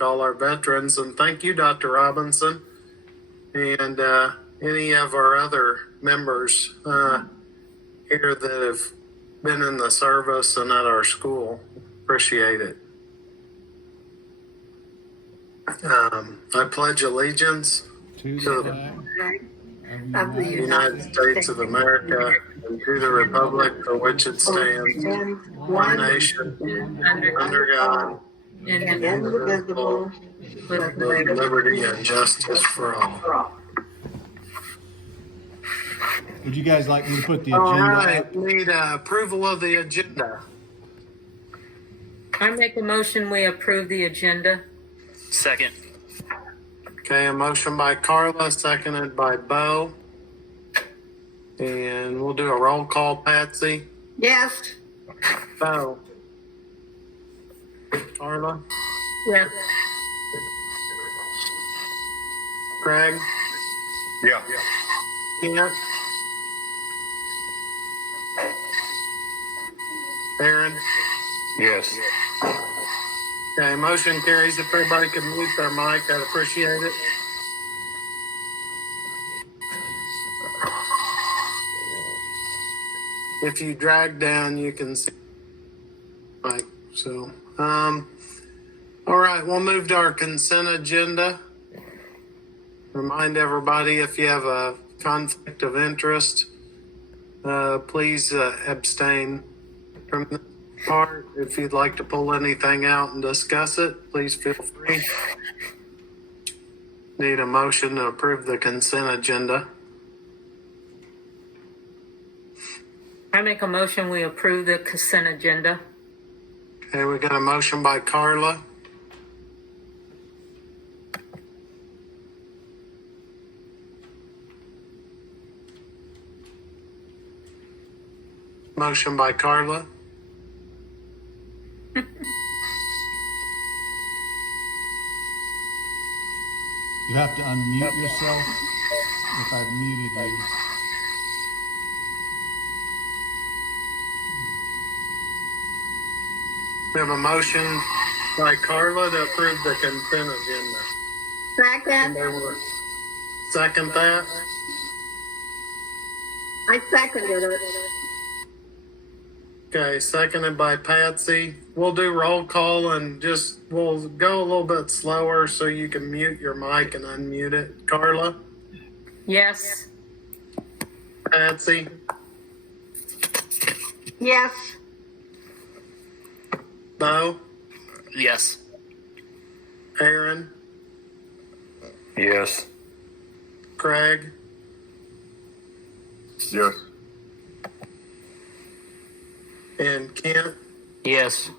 all our veterans, and thank you, Dr. Robinson, and any of our other members here that have been in the service and at our school. Appreciate it. I pledge allegiance to to the the flag of the United States of America and to the republic for which it stands, one nation, under God, and indivisible, with liberty and justice for all. Would you guys like me to put the All agenda right, up? need approval of the agenda. I make a motion, we approve the agenda. Second. Okay, a motion by Carla, seconded by Bo. And we'll do a roll call, Patsy. Yes. Bo. Carla. Yes. Craig. Yeah. Kent. Aaron. Yes. Okay, motion carries. If everybody could mute their mic, I'd appreciate it. If you drag down, you can see mic. So, all right, we'll move to our consent agenda. Remind everybody, if you have a conflict of interest, please abstain from the part. If you'd like to pull anything out and discuss it, please feel free. Need a motion to approve the consent agenda. I make a motion, we approve the consent agenda. Okay, we got a motion by Carla. Motion by Carla. You have to unmute yourself if I've muted you. We have a motion by Carla to approve the consent agenda. Second. Second that. I seconded it. Okay, seconded by Patsy. We'll do roll call and we'll go a little bit slower so you can mute your mic and unmute it. Carla, Yes. Patsy, Yes. Bo, Yes. Aaron, Yes. Craig, Yes. and Kent. Yes.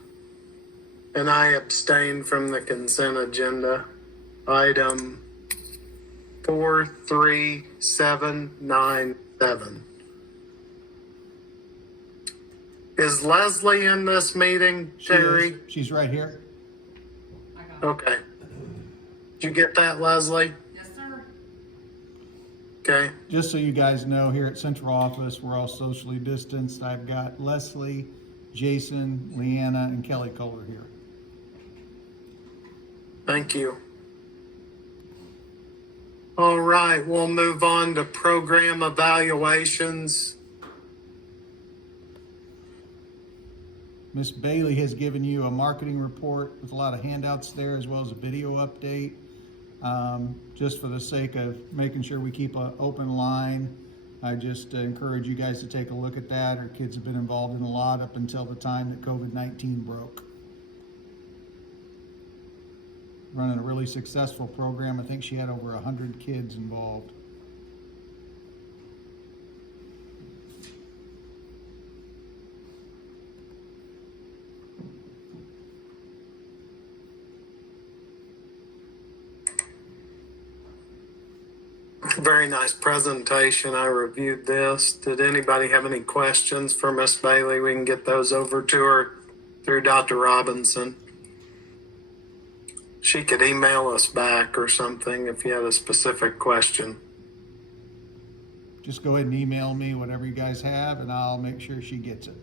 And I abstain from the consent agenda. Item 43797. Is Leslie in this meeting, Terry? She's right here. Okay. Did you get that, Leslie? Yes, sir. Okay. Just so you guys know, here at Central Office, we're all socially distanced. I've got Leslie, Jason, Leanna, and Kelly Kohler here. Thank you. All right, we'll move on to program evaluations. Miss Bailey has given you a marketing report with a lot of handouts there, as well as a video update. Just for the sake of making sure we keep an open line, I just encourage you guys to take a look at that. Our kids have been involved in a lot up until the time that COVID-19 broke. Running a really successful program. I think she had over 100 kids involved. Very nice presentation. I reviewed this. Did anybody have any questions for Miss Bailey? We can get those over to her through Dr. Robinson. She could email us back or something if you had a specific question. Just go ahead and email me whatever you guys have, and I'll make sure she gets it.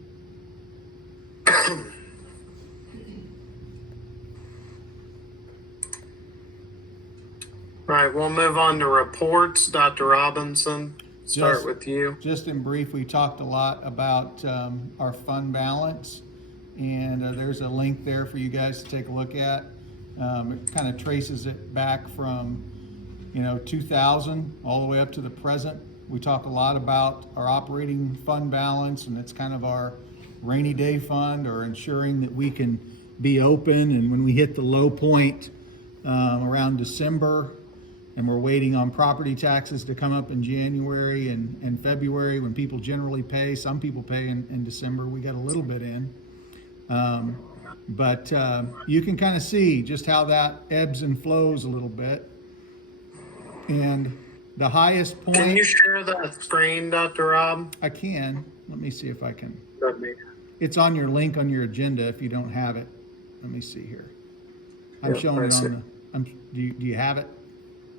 Right, we'll move on to reports. Dr. Robinson, start Just- with you. Just in brief, we talked a lot about our fund balance, and there's a link there for you guys to take a look at. It kind of traces it back from 2000 all the way up to the present. We talk a lot about our operating fund balance, and it's kind of our rainy day fund, or ensuring that we can be open. And when we hit the low point around December, and we're waiting on property taxes to come up in January and February, when people generally pay, some people pay in December, we got a little bit in. But you can kind of see just how that ebbs and flows a little bit. And the highest point. Can you share that screen, Dr. Rob? I can. Let me see if I can. That'd be- It's on your link on your agenda if you don't have it. Let me see here. I'm Yeah, showing I it see. on the, do you have it?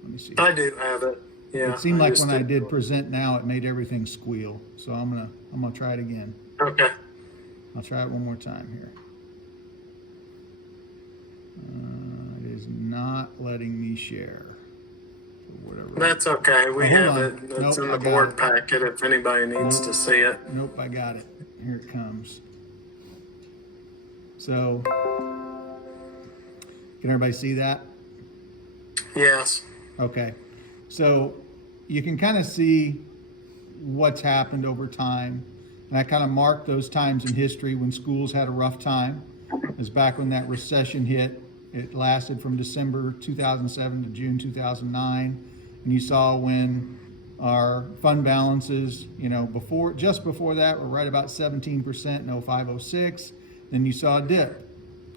Let me see. I do have it. Yeah. It seemed like just when I didn't- did present now, it made everything squeal. So I'm gonna try it again. Okay. I'll try it one more time here. It is not letting me share for whatever. That's okay. We Oh, hold have on. it. It's Nope, in I the got board it. packet if anybody needs to see it. Nope, I got it. Here it comes. So, can everybody see that? Yes. Okay. So you can kind of see what's happened over time. And I kind of marked those times in history when schools had a rough time. It was back when that recession hit. It lasted from December 2007 to June 2009. And you saw when our fund balances, just before that, were right about 17% in 05-06. Then you saw a dip.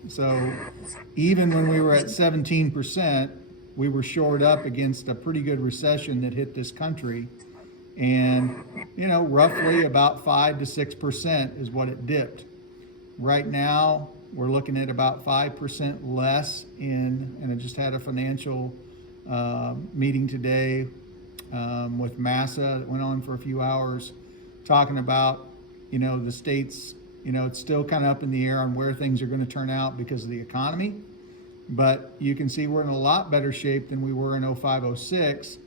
So even when we were at 17%, we were shored up against a pretty good recession that hit this country. And, roughly about 5 to 6% is what it dipped. Right now, we're looking at about 5% less and I just had a financial meeting today with MASA that went on for a few hours, talking about, the states, it's still kind of up in the air on where things are going to turn out because of the economy. But you can see we're in a lot better shape than we were in 05-06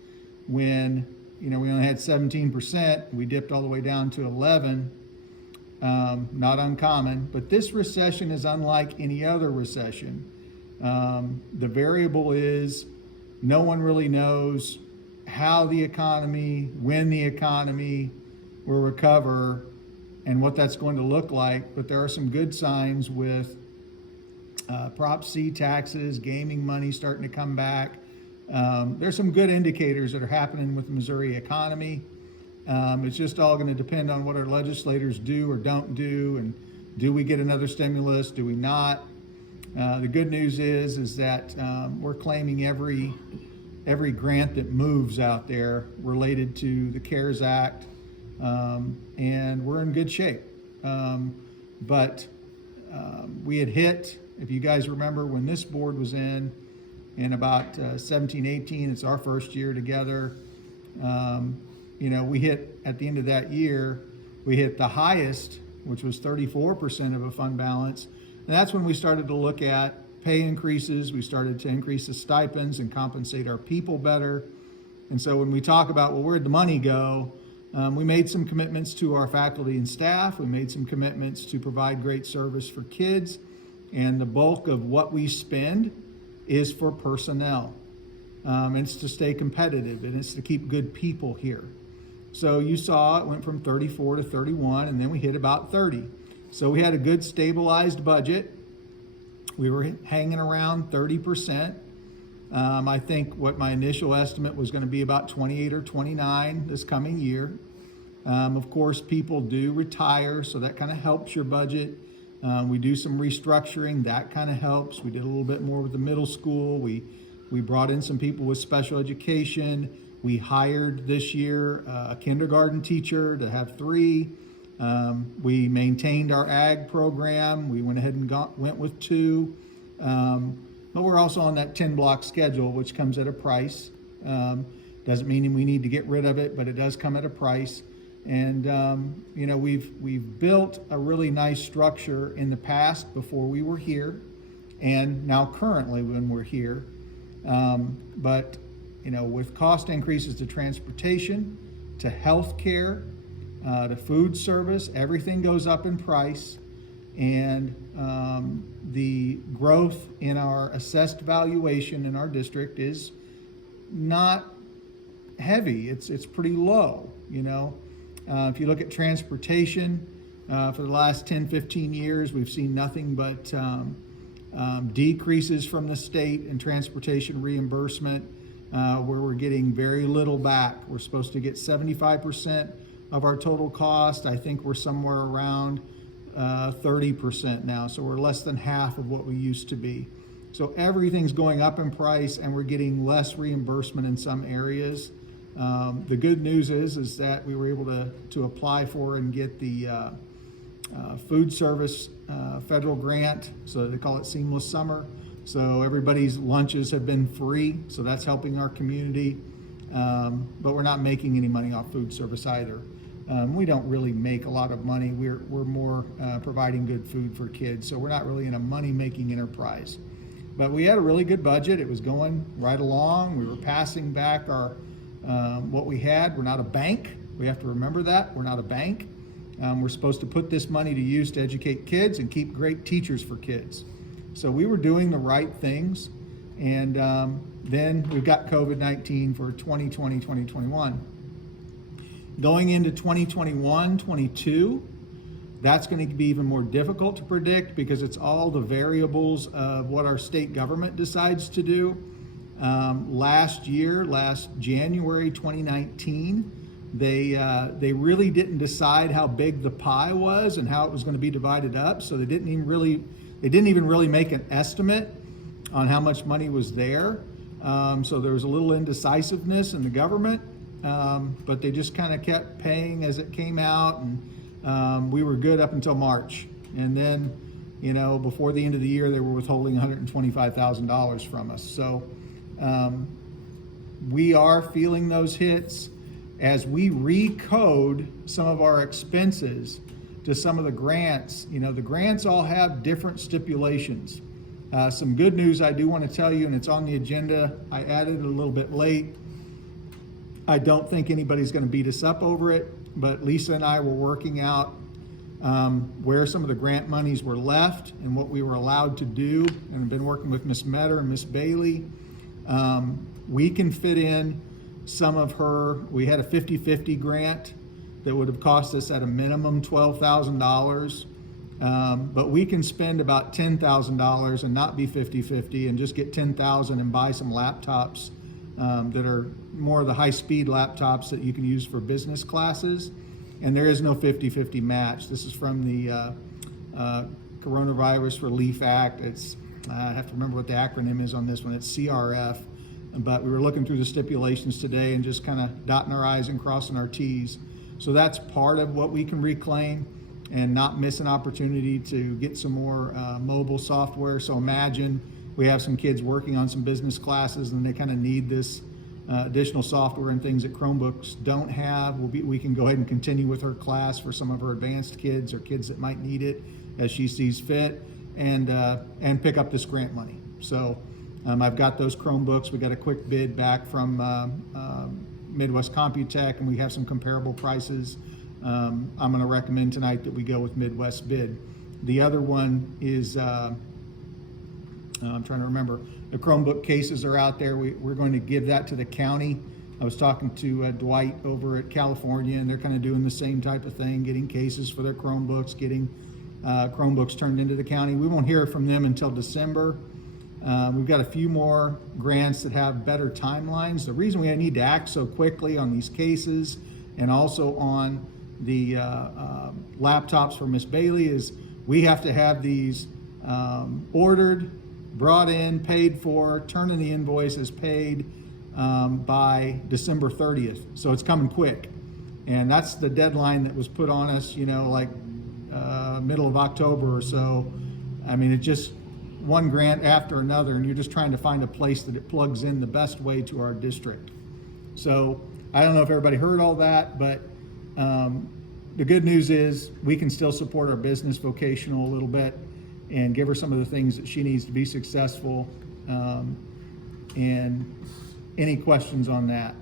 when, we only had 17%. We dipped all the way down to 11. Not uncommon, but this recession is unlike any other recession. The variable is no one really knows how the economy, when the economy will recover and what that's going to look like. But there are some good signs with Prop C taxes, gaming money starting to come back. There's some good indicators that are happening with the Missouri economy. It's just all going to depend on what our legislators do or don't do, and do we get another stimulus? Do we not? The good news is that we're claiming every grant that moves out there related to the CARES Act, and we're in good shape. But we had hit, if you guys remember, when this board was in about 17-18, it's our first year together. We hit at the end of that year, we hit the highest, which was 34% of a fund balance. And that's when we started to look at pay increases. We started to increase the stipends and compensate our people better. And so when we talk about, well, where'd the money go? We made some commitments to our faculty and staff. We made some commitments to provide great service for kids. And the bulk of what we spend is for personnel. It's to stay competitive, and it's to keep good people here. So you saw it went from 34 to 31, and then we hit about 30. So we had a good stabilized budget. We were hanging around 30%. I think what my initial estimate was going to be about 28 or 29 this coming year. Of course, people do retire, so that kind of helps your budget. We do some restructuring, that kind of helps. We did a little bit more with the middle school. We brought in some people with special education. We hired this year a kindergarten teacher to have 3. We maintained our ag program. We went ahead and went with 2. But we're also on that 10-block schedule, which comes at a price. Doesn't mean we need to get rid of it, but it does come at a price. And we've built a really nice structure in the past before we were here, and now currently when we're here. But with cost increases to transportation, to health care, to food service, everything goes up in price. And the growth in our assessed valuation in our district is not heavy. It's pretty low, If you look at transportation, for the last 10, 15 years, we've seen nothing but decreases from the state in transportation reimbursement, where we're getting very little back. We're supposed to get 75% of our total cost. I think we're somewhere around 30% now, so we're less than half of what we used to be. So everything's going up in price, and we're getting less reimbursement in some areas. The good news is that we were able to apply for and get the food service federal grant, so they call it Seamless Summer. So everybody's lunches have been free, so that's helping our community. But we're not making any money off food service either. We don't really make a lot of money. We're more providing good food for kids, so we're not really in a money-making enterprise. But we had a really good budget. It was going right along. We were passing back our what we had. We're not a bank. We have to remember that. We're not a bank. We're supposed to put this money to use to educate kids and keep great teachers for kids. So we were doing the right things. And then we've got COVID-19 for 2020, 2021. Going into 2021, 22, that's going to be even more difficult to predict because it's all the variables of what our state government decides to do. Last January 2019, they really didn't decide how big the pie was and how it was going to be divided up. So they didn't even really make an estimate on how much money was there. So there was a little indecisiveness in the government, but they just kind of kept paying as it came out, and we were good up until March. And then, before the end of the year, they were withholding $125,000 from us. So we are feeling those hits as we recode some of our expenses to some of the grants. The grants all have different stipulations. Some good news I do want to tell you, and it's on the agenda. I added it a little bit late. I don't think anybody's going to beat us up over it, but Lisa and I were working out where some of the grant monies were left and what we were allowed to do, and I've been working with Miss Metter and Miss Bailey. We can fit in some of we had a 50-50 grant that would have cost us at a minimum $12,000. But we can spend about $10,000 and not be 50-50 and just get $10,000 and buy some laptops that are more of the high-speed laptops that you can use for business classes. And there is no 50-50 match. This is from the Coronavirus Relief Act. I have to remember what the acronym is on this one. It's CRF. But we were looking through the stipulations today and just kind of dotting our I's and crossing our T's. So that's part of what we can reclaim and not miss an opportunity to get some more mobile software. So imagine we have some kids working on some business classes and they kind of need this additional software and things that Chromebooks don't have. We can go ahead and continue with her class for some of her advanced kids or kids that might need it as she sees fit, and pick up this grant money. So I've got those Chromebooks. We got a quick bid back from Midwest Computech, and we have some comparable prices. I'm going to recommend tonight that we go with Midwest bid. The other one is, I'm trying to remember, the Chromebook cases are out there. We're going to give that to the county. I was talking to Dwight over at California, and they're kind of doing the same type of thing, getting cases for their Chromebooks, getting Chromebooks turned into the county. We won't hear from them until December. We've got a few more grants that have better timelines. The reason we need to act so quickly on these cases and also on the laptops for Miss Bailey is we have to have these ordered, brought in, paid for, turned in the invoices, paid by December 30th. So it's coming quick. And that's the deadline that was put on us, middle of October or so. I mean, it's just one grant after another, and you're just trying to find a place that it plugs in the best way to our district. So I don't know if everybody heard all that, but the good news is we can still support our business vocational a little bit and give her some of the things that she needs to be successful. And Any questions on that?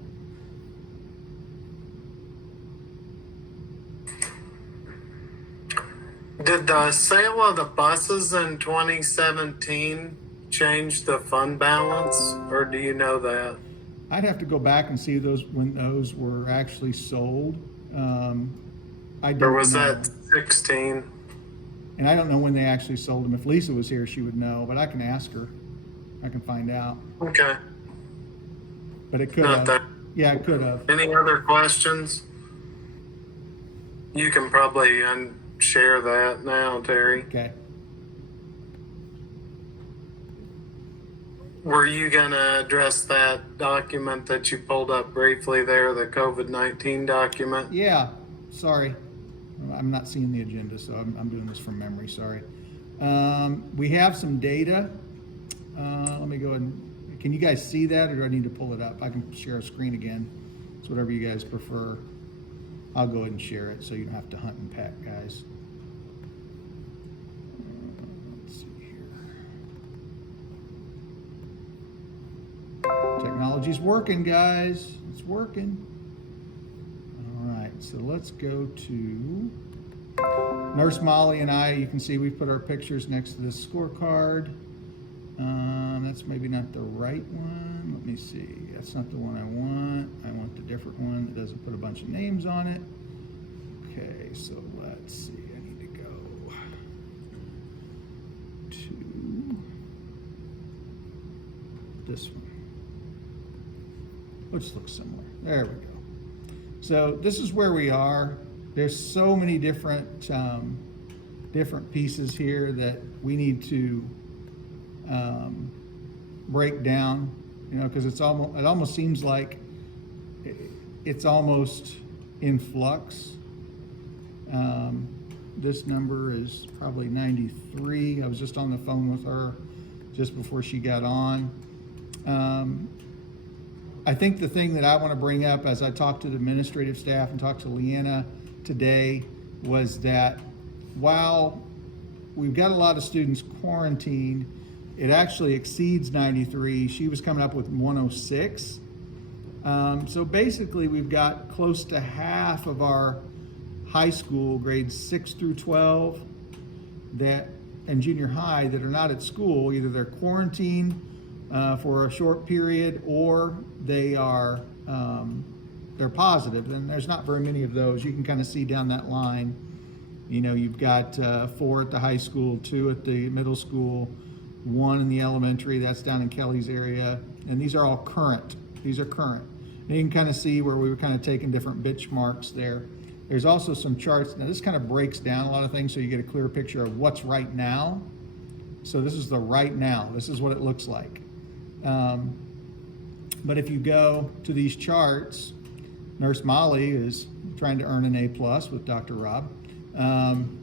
Did the sale of the buses in 2017 change the fund balance, or do you know that? I'd have to go back and see those when those were actually sold. I don't Or was know. that 16? And I don't know when they actually sold them. If Lisa was here, she would know, but I can ask her. I can find out. Okay. But it could Not have. that. Yeah, it could have. Any other questions? You can probably share that now, Terry. Okay. Were you going to address that document that you pulled up briefly there, the COVID-19 document? Yeah, sorry. I'm not seeing the agenda, so I'm doing this from memory, sorry. We have some data. Let me go ahead and, can you guys see that, or do I need to pull it up? I can share a screen again. It's whatever you guys prefer. I'll go ahead and share it so you don't have to hunt and peck, guys. Let's see here. Technology's working, guys. It's working. All right, so let's go to Nurse Molly and I. You can see we put our pictures next to this scorecard. That's maybe not the right one. Let me see. That's not the one I want. I want the different one that doesn't put a bunch of names on it. Okay, so let's see. I need to go to this one, which looks similar. There we go. So this is where we are. There's so many different different pieces here that we need to break down, you know, because it almost seems like it's almost in flux. This number is probably 93. I was just on the phone with her just before she got on. I think the thing that I want to bring up as I talked to the administrative staff and talked to Leanna today was that while we've got a lot of students quarantined, it actually exceeds 93. She was coming up with 106. So basically we've got close to half of our high school, grades 6 through 12, and junior high, that are not at school. Either they're quarantined for a short period, or they're positive. And there's not very many of those. You can kind of see down that line. You know, you've got 4 at the high school, 2 at the middle school, 1 in the elementary. That's down in Kelly's area. And these are all current. These are current. And you can kind of see where we were kind of taking different benchmarks there. There's also some charts. Now this kind of breaks down a lot of things so you get a clear picture of what's right now. So this is the right now. This is what it looks like. But if you go to these charts, Nurse Molly is trying to earn an A+ with Dr. Rob.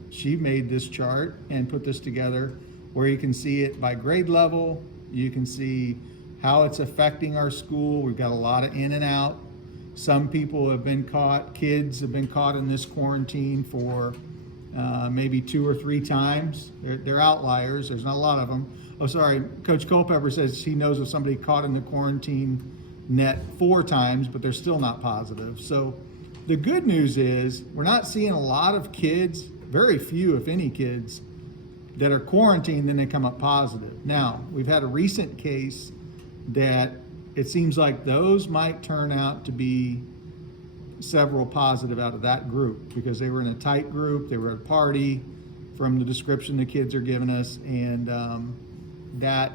She made this chart and put this together where you can see it by grade level. You can see how it's affecting our school. We've got a lot of in and out. Some people have been caught, kids have been caught in this quarantine for maybe 2 or 3 times. They're outliers. There's not a lot of them. Oh, sorry. Coach Culpepper says he knows of somebody caught in the quarantine net 4 times, but they're still not positive. So the good news is we're not seeing a lot of kids, very few, if any, kids that are quarantined, then they come up positive. Now, we've had a recent case that it seems like those might turn out to be several positive out of that group because they were in a tight group, they were at a party from the description the kids are giving us, and that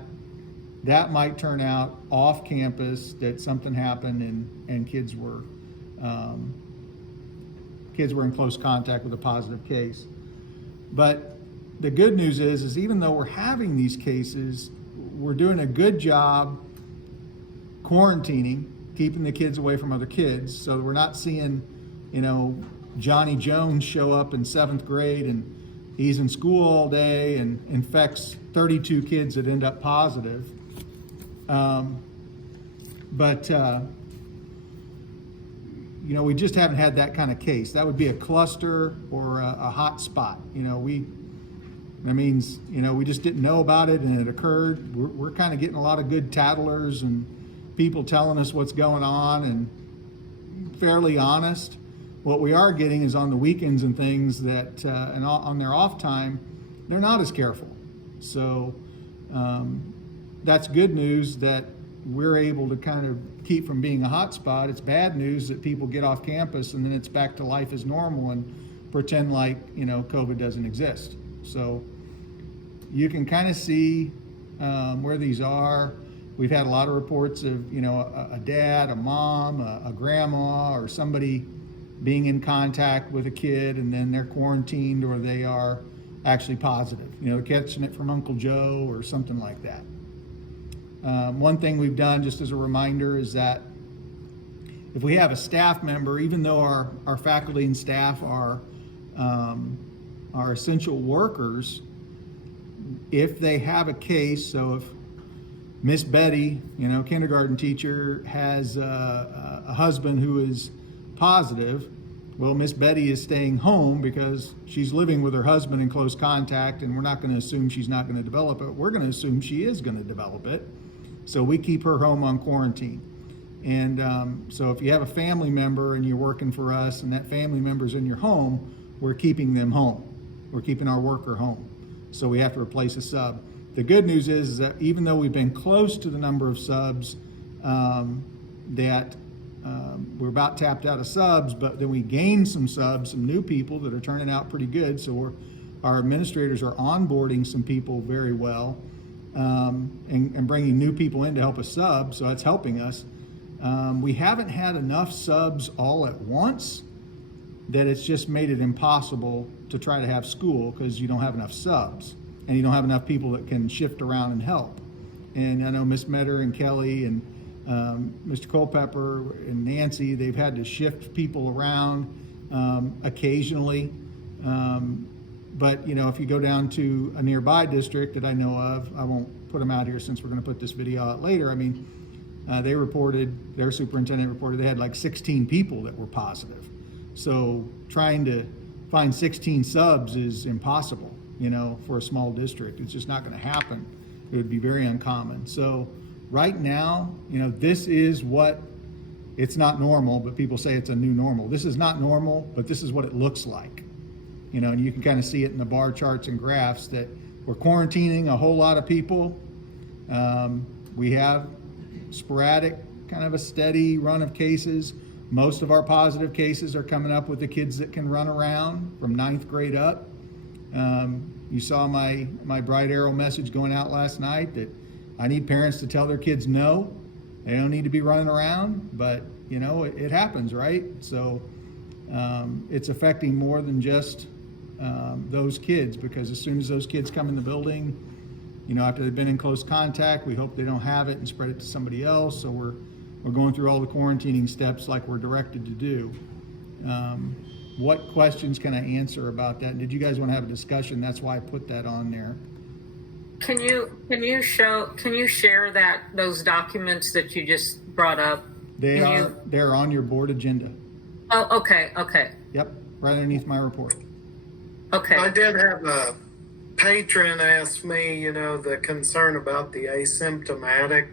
might turn out off campus that something happened and kids were in close contact with a positive case. But the good news is even though we're having these cases, we're doing a good job quarantining, keeping the kids away from other kids, so that we're not seeing, you know, Johnny Jones show up in 7th grade and he's in school all day and infects 32 kids that end up positive. You know, we just haven't had that kind of case. That would be a cluster or a hot spot. You know, that means, you know, we just didn't know about it and it occurred. We're kind of getting a lot of good tattlers and people telling us what's going on and fairly honest. What we are getting is on the weekends and things that, and on their off time, they're not as careful. So that's good news that we're able to kind of keep from being a hot spot. It's bad news that people get off campus and then it's back to life as normal and pretend like, COVID doesn't exist. So you can kind of see where these are. We've had a lot of reports of, a dad, a mom, a grandma, or somebody being in contact with a kid and then they're quarantined or they are actually positive. They're catching it from Uncle Joe or something like that. One thing we've done, just as a reminder, is that if we have a staff member, even though our faculty and staff are essential workers, if they have a case, so if Miss Betty, kindergarten teacher, has a husband who is positive, well, Miss Betty is staying home because she's living with her husband in close contact, and we're not going to assume she's not going to develop it. We're going to assume she is going to develop it. So we keep her home on quarantine. And so if you have a family member and you're working for us and that family member's in your home, we're keeping them home. We're keeping our worker home. So we have to replace a sub. The good news is that even though we've been close to the number of subs, we're about tapped out of subs, but then we gained some subs, some new people that are turning out pretty good. So our administrators are onboarding some people very well. And bringing new people in to help us sub, so that's helping us. We haven't had enough subs all at once that it's just made it impossible to try to have school because you don't have enough subs and you don't have enough people that can shift around and help. And I know Miss Metter and Kelly and Mr. Culpepper and Nancy, they've had to shift people around occasionally. But if you go down to a nearby district that I know of, I won't put them out here since we're going to put this video out later. I mean, their superintendent reported they had like 16 people that were positive. So trying to find 16 subs is impossible, for a small district. It's just not going to happen. It would be very uncommon. So right now, this is it's not normal, but people say it's a new normal. This is not normal, but this is what it looks like. And you can kind of see it in the bar charts and graphs that we're quarantining a whole lot of people. We have sporadic, kind of a steady run of cases. Most of our positive cases are coming up with the kids that can run around from 9th grade up. You saw my Bright Arrow message going out last night that I need parents to tell their kids no, they don't need to be running around, but it happens, right? So it's affecting more than just those kids, because as soon as those kids come in the building, after they've been in close contact, we hope they don't have it and spread it to somebody else. So we're going through all the quarantining steps like we're directed to do. What questions can I answer about that? Did you guys want to have a discussion? That's why I put that on there. Can you share those documents that you just brought up? They're on your board agenda. Oh, okay. Yep, right underneath my report. Okay. I did have a patron ask me, the concern about the asymptomatic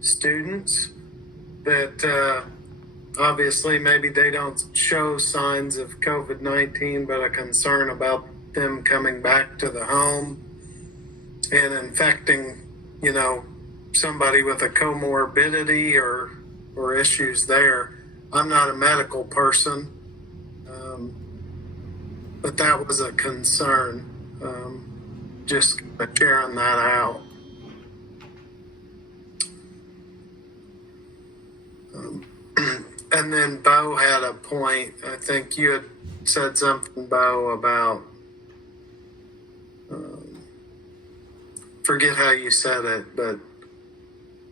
students that obviously maybe they don't show signs of COVID-19, but a concern about them coming back to the home and infecting, somebody with a comorbidity or issues there. I'm not a medical person, but that was a concern. Just sharing that out. And then Bo had a point. I think you had said something, Bo, about forget how you said it, but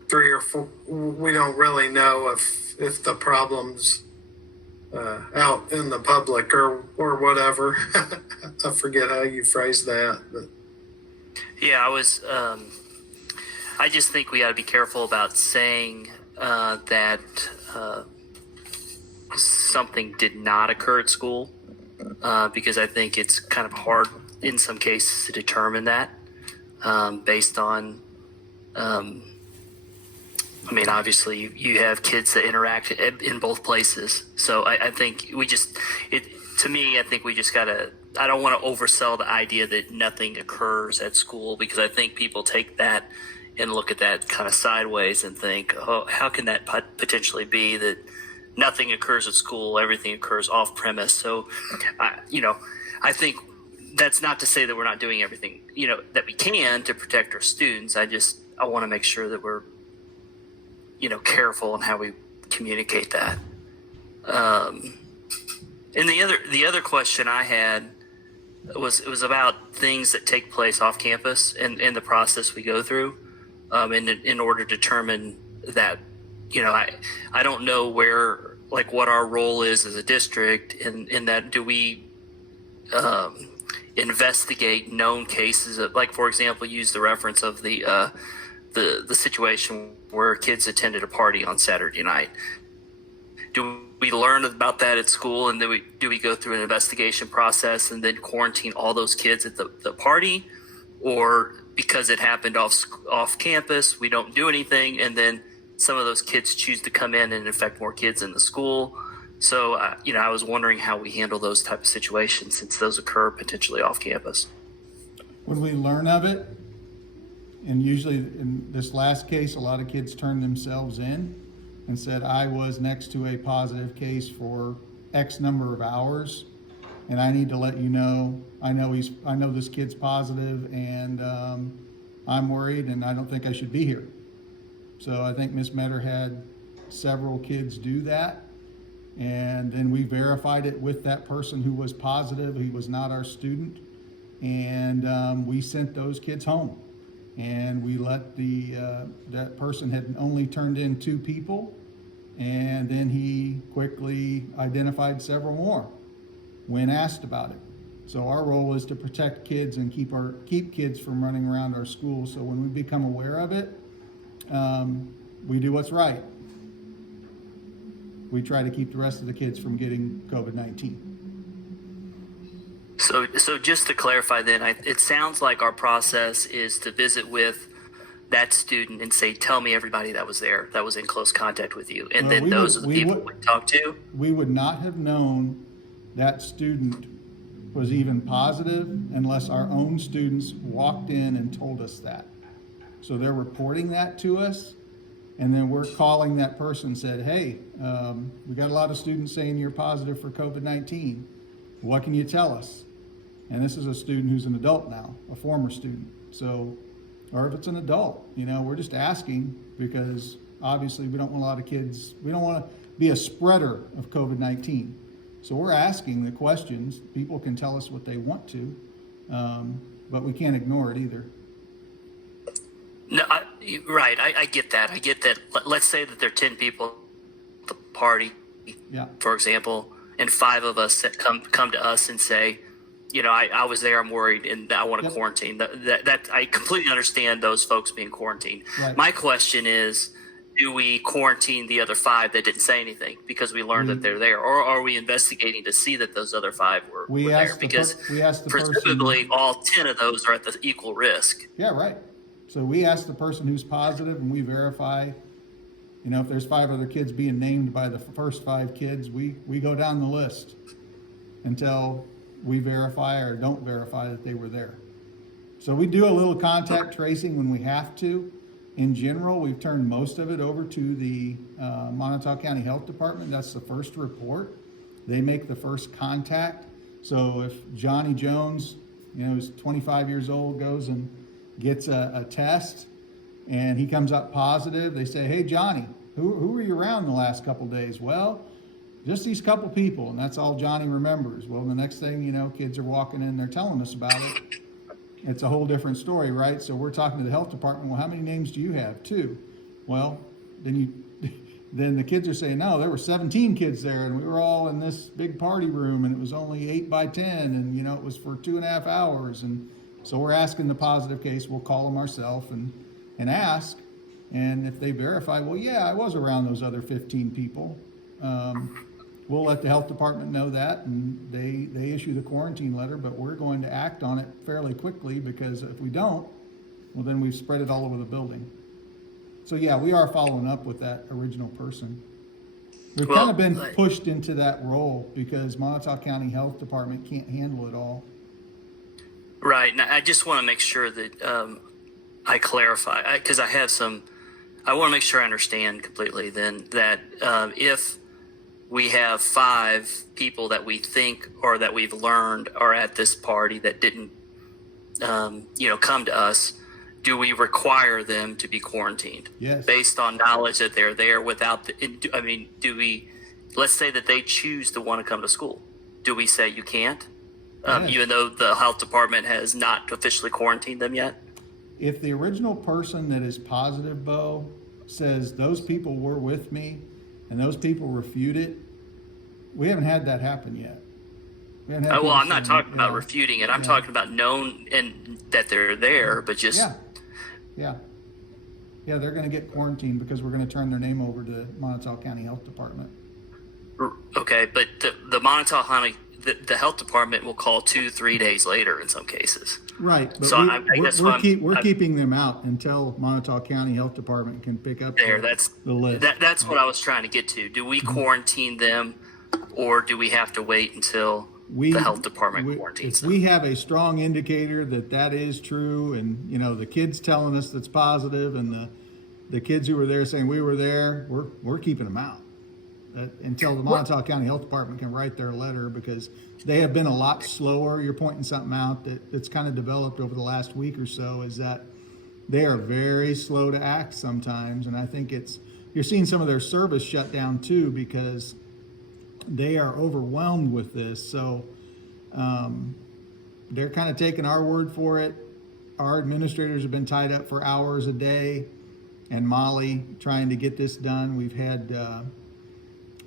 3 or 4. We don't really know if the problem's out in the public or whatever. I forget how you phrased that, but. Yeah, I just think we got to be careful about saying that something did not occur at school, because I think it's kind of hard in some cases to determine that based on I mean, obviously, you have kids that interact in both places. So I think to me, I think we just gotta. I don't want to oversell the idea that nothing occurs at school, because I think people take that and look at that kind of sideways and think, oh, how can that potentially be that nothing occurs at school, everything occurs off premise? So, I think that's not to say that we're not doing everything, that we can to protect our students. I want to make sure that we're, careful in how we communicate that. And the other question I had was about things that take place off campus and the process we go through, in order to determine that, I don't know what our role is as a district, in that do we investigate known cases of, like, for example, use the reference of the situation where kids attended a party on Saturday night. Do we learn about that at school, and then do we go through an investigation process and then quarantine all those kids at the party? Or because it happened off campus, we don't do anything, and then some of those kids choose to come in and infect more kids in the school? So, I was wondering how we handle those type of situations, since those occur potentially off campus. When we learn of it, and usually in this last case, a lot of kids turned themselves in and said, I was next to a positive case for X number of hours, and I need to let you know, I know this kid's positive, and I'm worried, and I don't think I should be here. So I think Ms. Metter had several kids do that, and then we verified it with that person who was positive. He was not our student, and we sent those kids home. And we let that person had only turned in 2 people, and then he quickly identified several more when asked about it. So our role is to protect kids and keep kids from running around our schools. So when we become aware of it, we do what's right. We try to keep the rest of the kids from getting COVID-19. So just to clarify then, it sounds like our process is to visit with that student and say, tell me everybody that was there, that was in close contact with you. And then those are the people we talk to? We would not have known that student was even positive unless our own students walked in and told us that. So they're reporting that to us, and then we're calling that person and said, hey, we got a lot of students saying you're positive for COVID-19. What can you tell us? And this is a student who's an adult now, a former student. So, or if it's an adult, we're just asking, because obviously we don't want a lot of kids, we don't want to be a spreader of COVID-19. So we're asking the questions. People can tell us what they want to, but we can't ignore it either. No, right. I get that. I get that. Let's say that there are 10 people at the party, Yeah. for example, and 5 of us that come to us and say, I was there, I'm worried, and I want to quarantine. That I completely understand those folks being quarantined. Right. My question is, do we quarantine the other 5 that didn't say anything because we learned that they're there, or are we investigating to see that those other 5 were there? Because presumably all 10 of those are at the equal risk. Yeah, right. So we ask the person who's positive, and we verify, if there's 5 other kids being named by the first 5 kids, we go down the list until we verify or don't verify that they were there. So we do a little contact tracing when we have to. In general, we've turned most of it over to the Montauk County Health Department. That's the first report. They make the first contact. So if Johnny Jones, who's 25 years old, goes and gets a test and he comes up positive, they say, hey, Johnny, who were you around the last couple days? Well, just these couple people, and that's all Johnny remembers. Well, the next thing kids are walking in, they're telling us about it. It's a whole different story, right? So we're talking to the health department. Well, how many names do you have? 2. Well, then the kids are saying, no, there were 17 kids there, and we were all in this big party room, and it was only 8 by 10, and it was for 2.5 hours. And so we're asking the positive case. We'll call them ourselves and ask, and if they verify, well, yeah, I was around those other 15 people. We'll let the health department know that, and they issue the quarantine letter, but we're going to act on it fairly quickly, because if we don't, well, then we've spread it all over the building. So yeah, we are following up with that original person. We've Well, kind of been like- pushed into that role because Montauk County Health Department can't handle it all. Right. Now, I just want to make sure that I clarify because I have some. I want to make sure I understand completely. Then that if we have 5 people that we think or that we've learned are at this party that didn't, come to us, do we require them to be quarantined? Yes. Based on knowledge that they're there without do we? Let's say that they choose to want to come to school. Do we say you can't? Yes. Even though the health department has not officially quarantined them yet? If the original person that is positive, Bo, says those people were with me and those people refute it, we haven't had that happen yet. We haven't had Well, people I'm not saying, talking about yeah, refuting it. I'm yeah. talking about known and that they're there, but just Yeah, they're gonna get quarantined because we're gonna turn their name over to Montauk County Health Department. okay. But the Montauk County, the health department will call 2-3 days later in some cases. Right, but So I guess what I'm- we're keeping them out until Montauk County Health Department can pick up There, the that's list. that's what I was trying to get to. Do we quarantine them, or do we have to wait until the health department quarantines If them? we have a strong indicator that that is true, and the kids telling us that's positive, and the kids who were there saying we were there, we're keeping them out until the Montauk County Health Department can write their letter, because they have been a lot slower. You're pointing something out that's kind of developed over the last week or so, is that they are very slow to act sometimes, and I think you're seeing some of their service shut down too because they are overwhelmed with this. So they're kind of taking our word for it. Our administrators have been tied up for hours a day, and Molly trying to get this done. We've had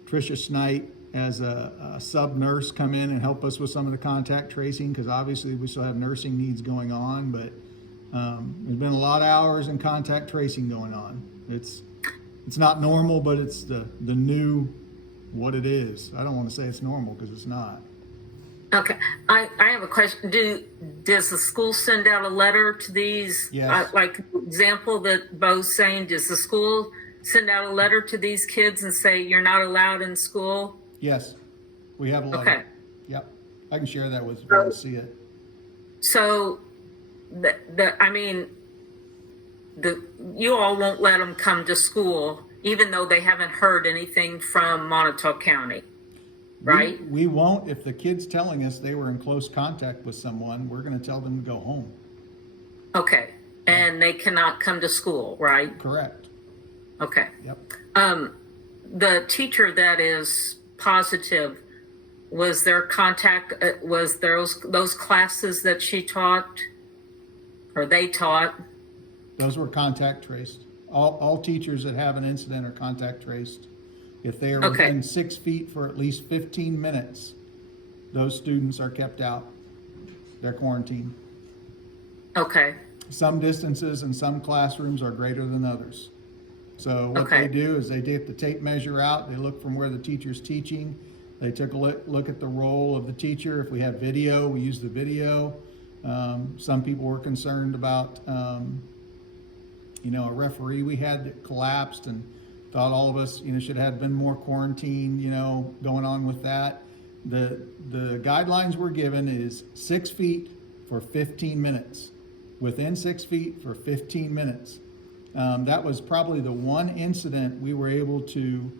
Tricia Snight as a sub nurse come in and help us with some of the contact tracing, because obviously we still have nursing needs going on, but there's been a lot of hours in contact tracing going on. It's not normal, but it's the new what it is. I don't want to say it's normal because it's not. Okay, I have a question. Does the school send out a letter to these? Yes. Like example that Bo's saying, does the school send out a letter to these kids and say you're not allowed in school? Yes, we have a letter. Okay. Yep, I can share that with you if you want to see it. So, you all won't let them come to school, even though they haven't heard anything from Montauk County, right? We won't. If the kid's telling us they were in close contact with someone, we're going to tell them to go home. Okay, and they cannot come to school, right? Correct. Okay. Yep. The teacher that is positive, was there contact? Was those classes that she taught, or they taught? Those were contact traced. All teachers that have an incident are contact traced. If they are Okay. within 6 feet for at least 15 minutes, those students are kept out. They're quarantined. Okay. Some distances in some classrooms are greater than others. So what Okay. they do is they take the tape measure out, they look from where the teacher's teaching, they took a look at the role of the teacher. If we have video, we use the video. Some people were concerned about, a referee we had that collapsed, and thought all of us, should have been more quarantine, going on with that. The guidelines we're given is 6 feet for 15 minutes, within 6 feet for 15 minutes. That was probably the one incident we were able to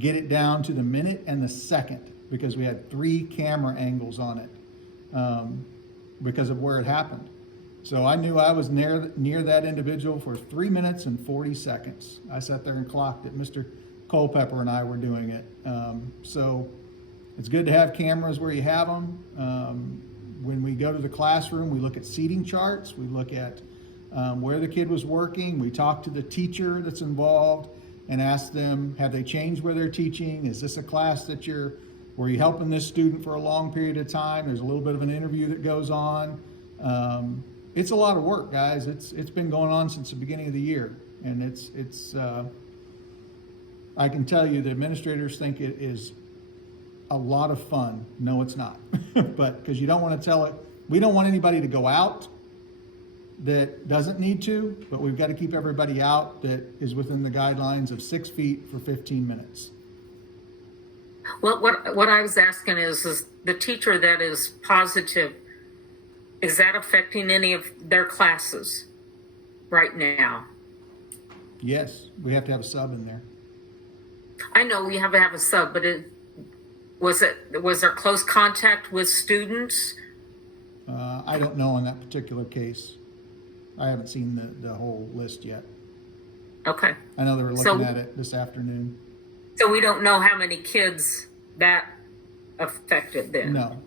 get it down to the minute and the second, because we had 3 camera angles on it, because of where it happened. So I knew I was near that individual for 3 minutes and 40 seconds. I sat there and clocked it. Mr. Culpepper and I were doing it. So it's good to have cameras where you have them. When we go to the classroom, we look at seating charts. We look at where the kid was working. We talk to the teacher that's involved and ask them, have they changed where they're teaching? Is this a class that were you helping this student for a long period of time? There's a little bit of an interview that goes on. It's a lot of work, guys. It's been going on since the beginning of the year, and it's I can tell you the administrators think it is a lot of fun. No, it's not. But because you don't want to tell it, we don't want anybody to go out that doesn't need to, but we've got to keep everybody out that is within the guidelines of 6 feet for 15 minutes. Well, what I was asking is the teacher that is positive, is that affecting any of their classes right now? Yes, we have to have a sub in there. I know we have to have a sub, but was there close contact with students? I don't know on that particular case. I haven't seen the whole list yet. Okay. I know they were looking at it this afternoon. So we don't know how many kids that affected then? No,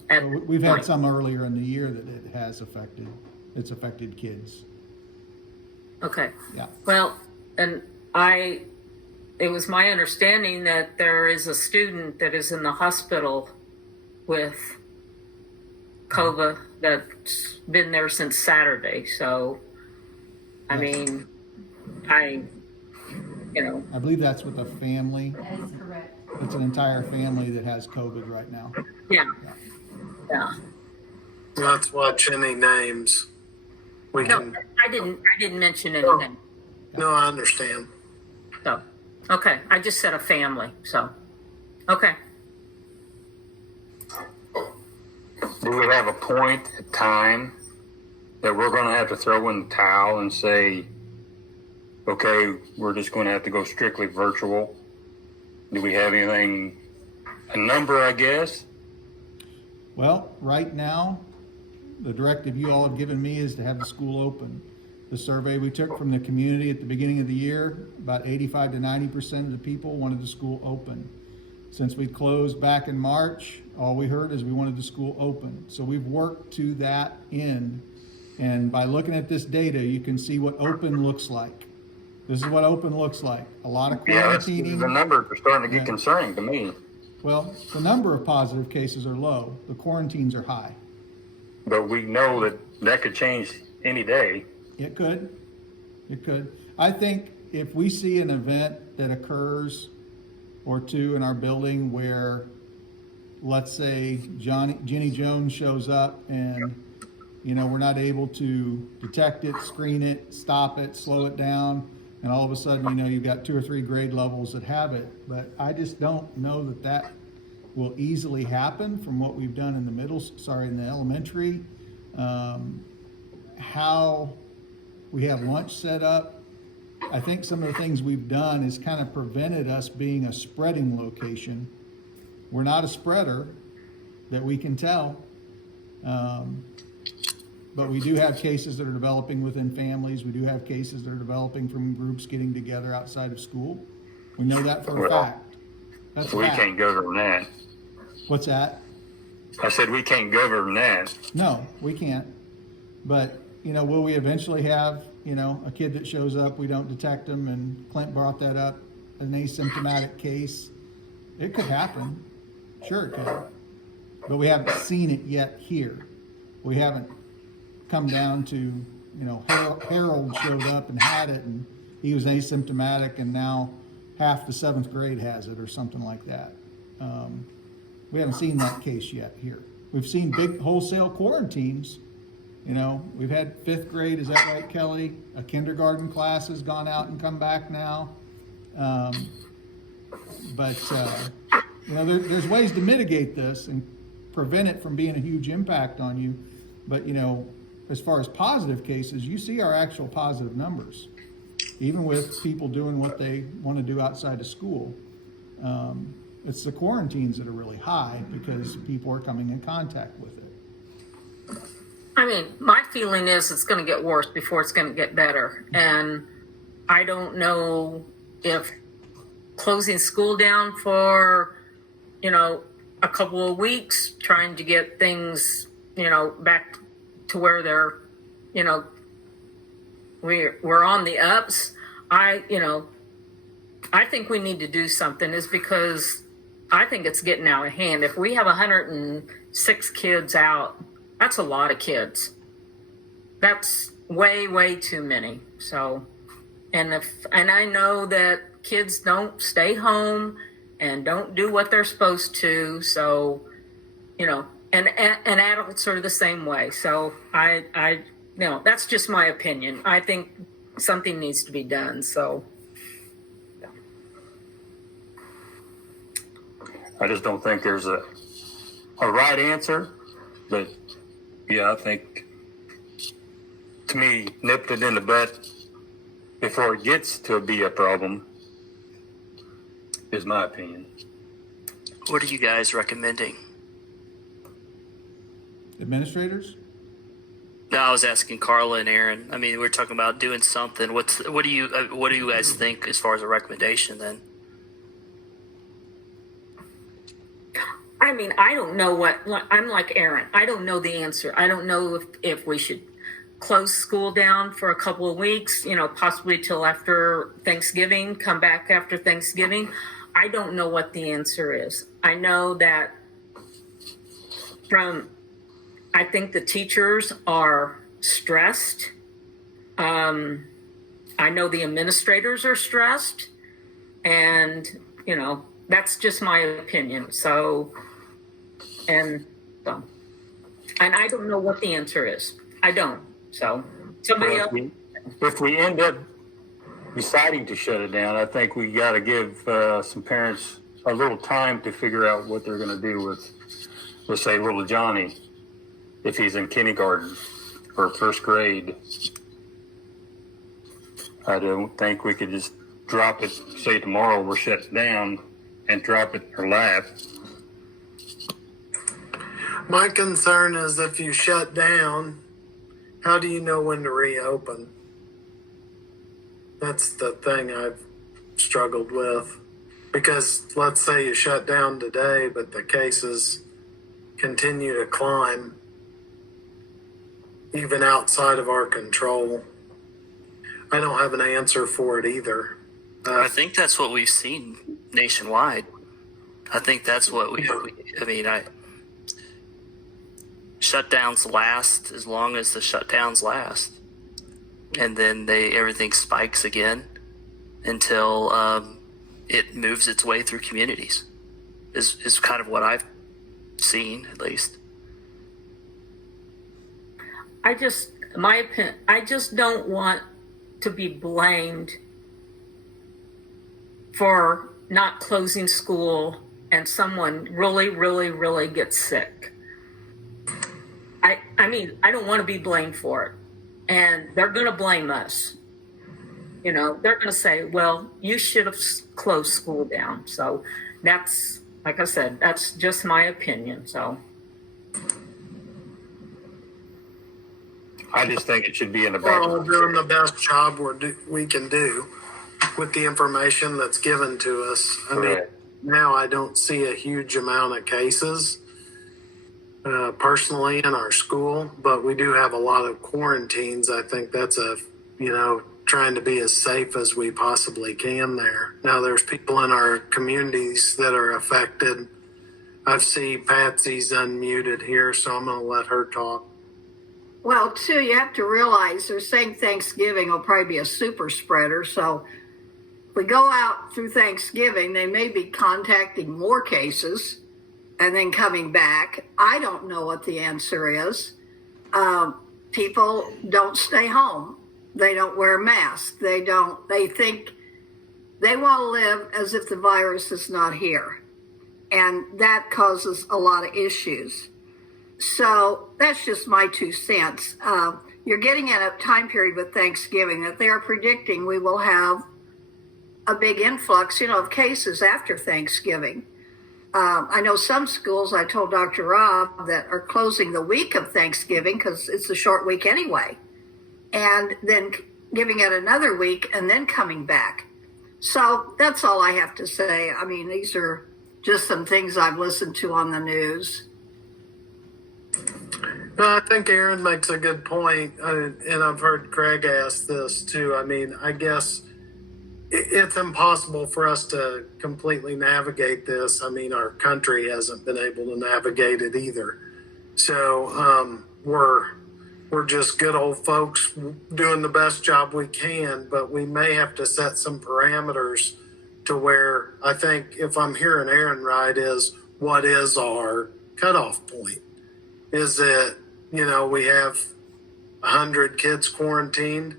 we've had some earlier in the year that it has affected. It's affected kids. Okay. Yeah. Well, and it was my understanding that there is a student that is in the hospital with COVID that's been there since Saturday. So, I mean, I believe that's with a family. That is correct. It's an entire family that has COVID right now. yeah. Let's watch any names. We No, can, I didn't mention anything. no, I understand. So, okay, I just said a family. So, okay. Do we have a point, a time that we're going to have to throw in the towel and say, okay, we're just going to have to go strictly virtual? Do we have anything, a number, I guess? Well, right now, the directive you all have given me is to have the school open. The survey we took from the community at the beginning of the year, about 85 to 90% of the people wanted the school open. Since we closed back in March, all we heard is we wanted the school open. So we've worked to that end. And by looking at this data, you can see what open looks like. This is what open looks like. A lot of Yeah, quarantining. the numbers are starting to get Yeah. concerning to me. Well, the number of positive cases are low. The quarantines are high. But we know that could change any day. It could. It could. I think if we see an event that occurs or two in our building where, let's say, Jenny Jones shows up and, we're not able to detect it, screen it, stop it, slow it down, and all of a sudden, you've got 2 or 3 grade levels that have it. But I just don't know that will easily happen from what we've done in the elementary. How we have lunch set up. I think some of the things we've done has kind of prevented us being a spreading location. We're not a spreader that we can tell. But we do have cases that are developing within families. We do have cases that are developing from groups getting together outside of school. We know that for a Well, fact. That's a We fact. can't govern that. What's that? I said we can't govern that. No, we can't. But, will we eventually have, a kid that shows up, we don't detect them, and Clint brought that up, an asymptomatic case? It could happen. Sure it could. But we haven't seen it yet here. We haven't come down to, Harold showed up and had it, and he was asymptomatic, and now half the 7th grade has it or something like that. We haven't seen that case yet here. We've seen big wholesale quarantines. We've had 5th grade, is that right, Kelly? A kindergarten class has gone out and come back now. There's ways to mitigate this and prevent it from being a huge impact on you. But, as far as positive cases, you see our actual positive numbers, even with people doing what they want to do outside of school. It's the quarantines that are really high because people are coming in contact with it. I mean, my feeling is it's going to get worse before it's going to get better. And I don't know if closing school down for, a couple of weeks, trying to get things, back to where they're, we're on the ups. I think we need to do something is because I think it's getting out of hand. If we have 106 kids out, that's a lot of kids. That's way, way too many. So, and I know that kids don't stay home and don't do what they're supposed to. So, and adults are the same way. So I no, that's just my opinion. I think something needs to be done. So, I just don't think there's a right answer, but yeah, I think, to me, nipped it in the bud before it gets to be a problem is my opinion. What are you guys recommending? Administrators? No, I was asking Carla and Aaron. I mean, we're talking about doing something. What do you guys think as far as a recommendation then? I mean, I don't know what, I'm like Aaron. I don't know the answer. I don't know if we should close school down for a couple of weeks, possibly till after Thanksgiving, come back after Thanksgiving. I don't know what the answer is. I know that I think the teachers are stressed. I know the administrators are stressed, and, that's just my opinion. And I don't know what the answer is. I don't. So somebody else. If we end up deciding to shut it down, I think we got to give some parents a little time to figure out what they're going to do with, let's say, little Johnny, if he's in kindergarten or first grade. I don't think we could just drop it, say tomorrow we're shut down, and drop it or lap. My concern is if you shut down, how do you know when to reopen? That's the thing I've struggled with. Because let's say you shut down today, but the cases continue to climb, even outside of our control. I don't have an answer for it either. I think that's what we've seen nationwide. I think that's what shutdowns last as long as the shutdowns last, and then everything spikes again until it moves its way through communities. Is kind of what I've seen, at least. My opinion, I just don't want to be blamed for not closing school and someone really, really, really gets sick. I mean, I don't want to be blamed for it. And they're going to blame us. They're going to say, well, you should have closed school down. So that's, like I said, that's just my opinion. So I just think it should be in the We're back. all doing the best job we can do with the information that's given to us. I mean, Correct. now I don't see a huge amount of cases personally in our school, but we do have a lot of quarantines. I think that's trying to be as safe as we possibly can there. Now there's people in our communities that are affected. I see Patsy's unmuted here, so I'm going to let her talk. Well, too, you have to realize they're saying Thanksgiving will probably be a super spreader. So if we go out through Thanksgiving, they may be contacting more cases and then coming back. I don't know what the answer is. People don't stay home. They don't wear a mask. They think they want to live as if the virus is not here. And that causes a lot of issues. So that's just my 2 cents. You're getting at a time period with Thanksgiving that they are predicting we will have a big influx, of cases after Thanksgiving. I know some schools, I told Dr. Rob, that are closing the week of Thanksgiving because it's a short week anyway, and then giving it another week and then coming back. So that's all I have to say. I mean, these are just some things I've listened to on the news. No, I think Aaron makes a good point, and I've heard Craig ask this too. I mean, I guess it's impossible for us to completely navigate this. I mean, our country hasn't been able to navigate it either. So we're just good old folks doing the best job we can, but we may have to set some parameters to where I think, if I'm hearing Aaron right, is what is our cutoff point? Is it, we have 100 kids quarantined?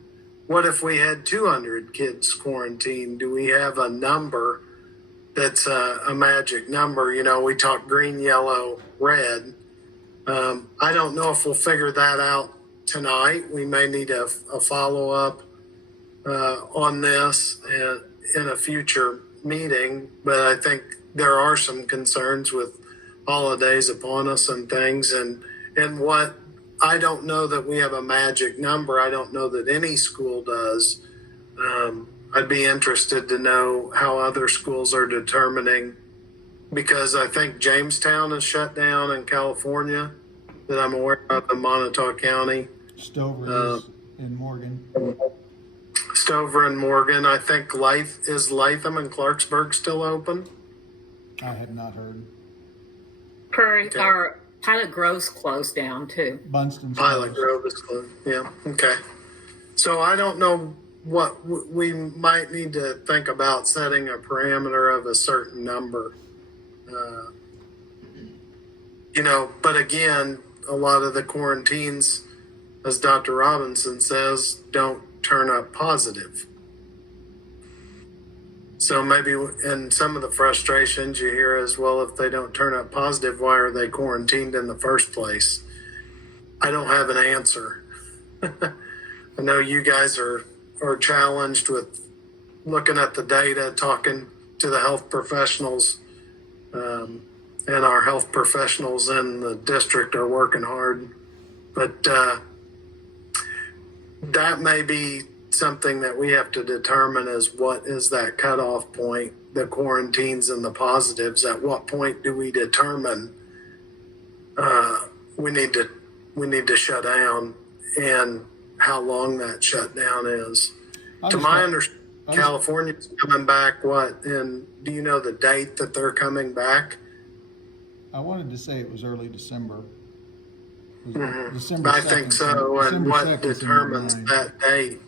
What if we had 200 kids quarantined? Do we have a number that's a magic number? You know, we talk green, yellow, red. I don't know if we'll figure that out tonight. We may need a follow up on this in a future meeting, but I think there are some concerns with holidays upon us and things, and what I don't know that we have a magic number. I don't know that any school does. I'd be interested to know how other schools are determining, because I think Jamestown is shut down in California that I'm aware of in Montauk County. Stover is in Morgan. Stover and Morgan. I think Latham and Clarksburg still open. I have not heard. Prairie, Okay. our Pilot Grove's closed down too. Bunston's Pilot closed. Grove is closed. Yeah. Okay. So I don't know what we might need to think about setting a parameter of a certain number. You know, but again, a lot of the quarantines, as Dr. Robinson says, don't turn up positive. So maybe, and some of the frustrations you hear as well, if they don't turn up positive, why are they quarantined in the first place? I don't have an answer. I know you guys are challenged with looking at the data, talking to the health professionals, and our health professionals in the district are working hard. But that may be something that we have to determine, is what is that cutoff point, the quarantines and the positives. At what point do we determine we need to shut down, and how long that shutdown is? I To just my want- understanding, I just- California's coming back, what, and do you know the date that they're coming back? I wanted to say it was early December. It was December I think 2nd. so, and December what 2nd 's in my determines mind. that date?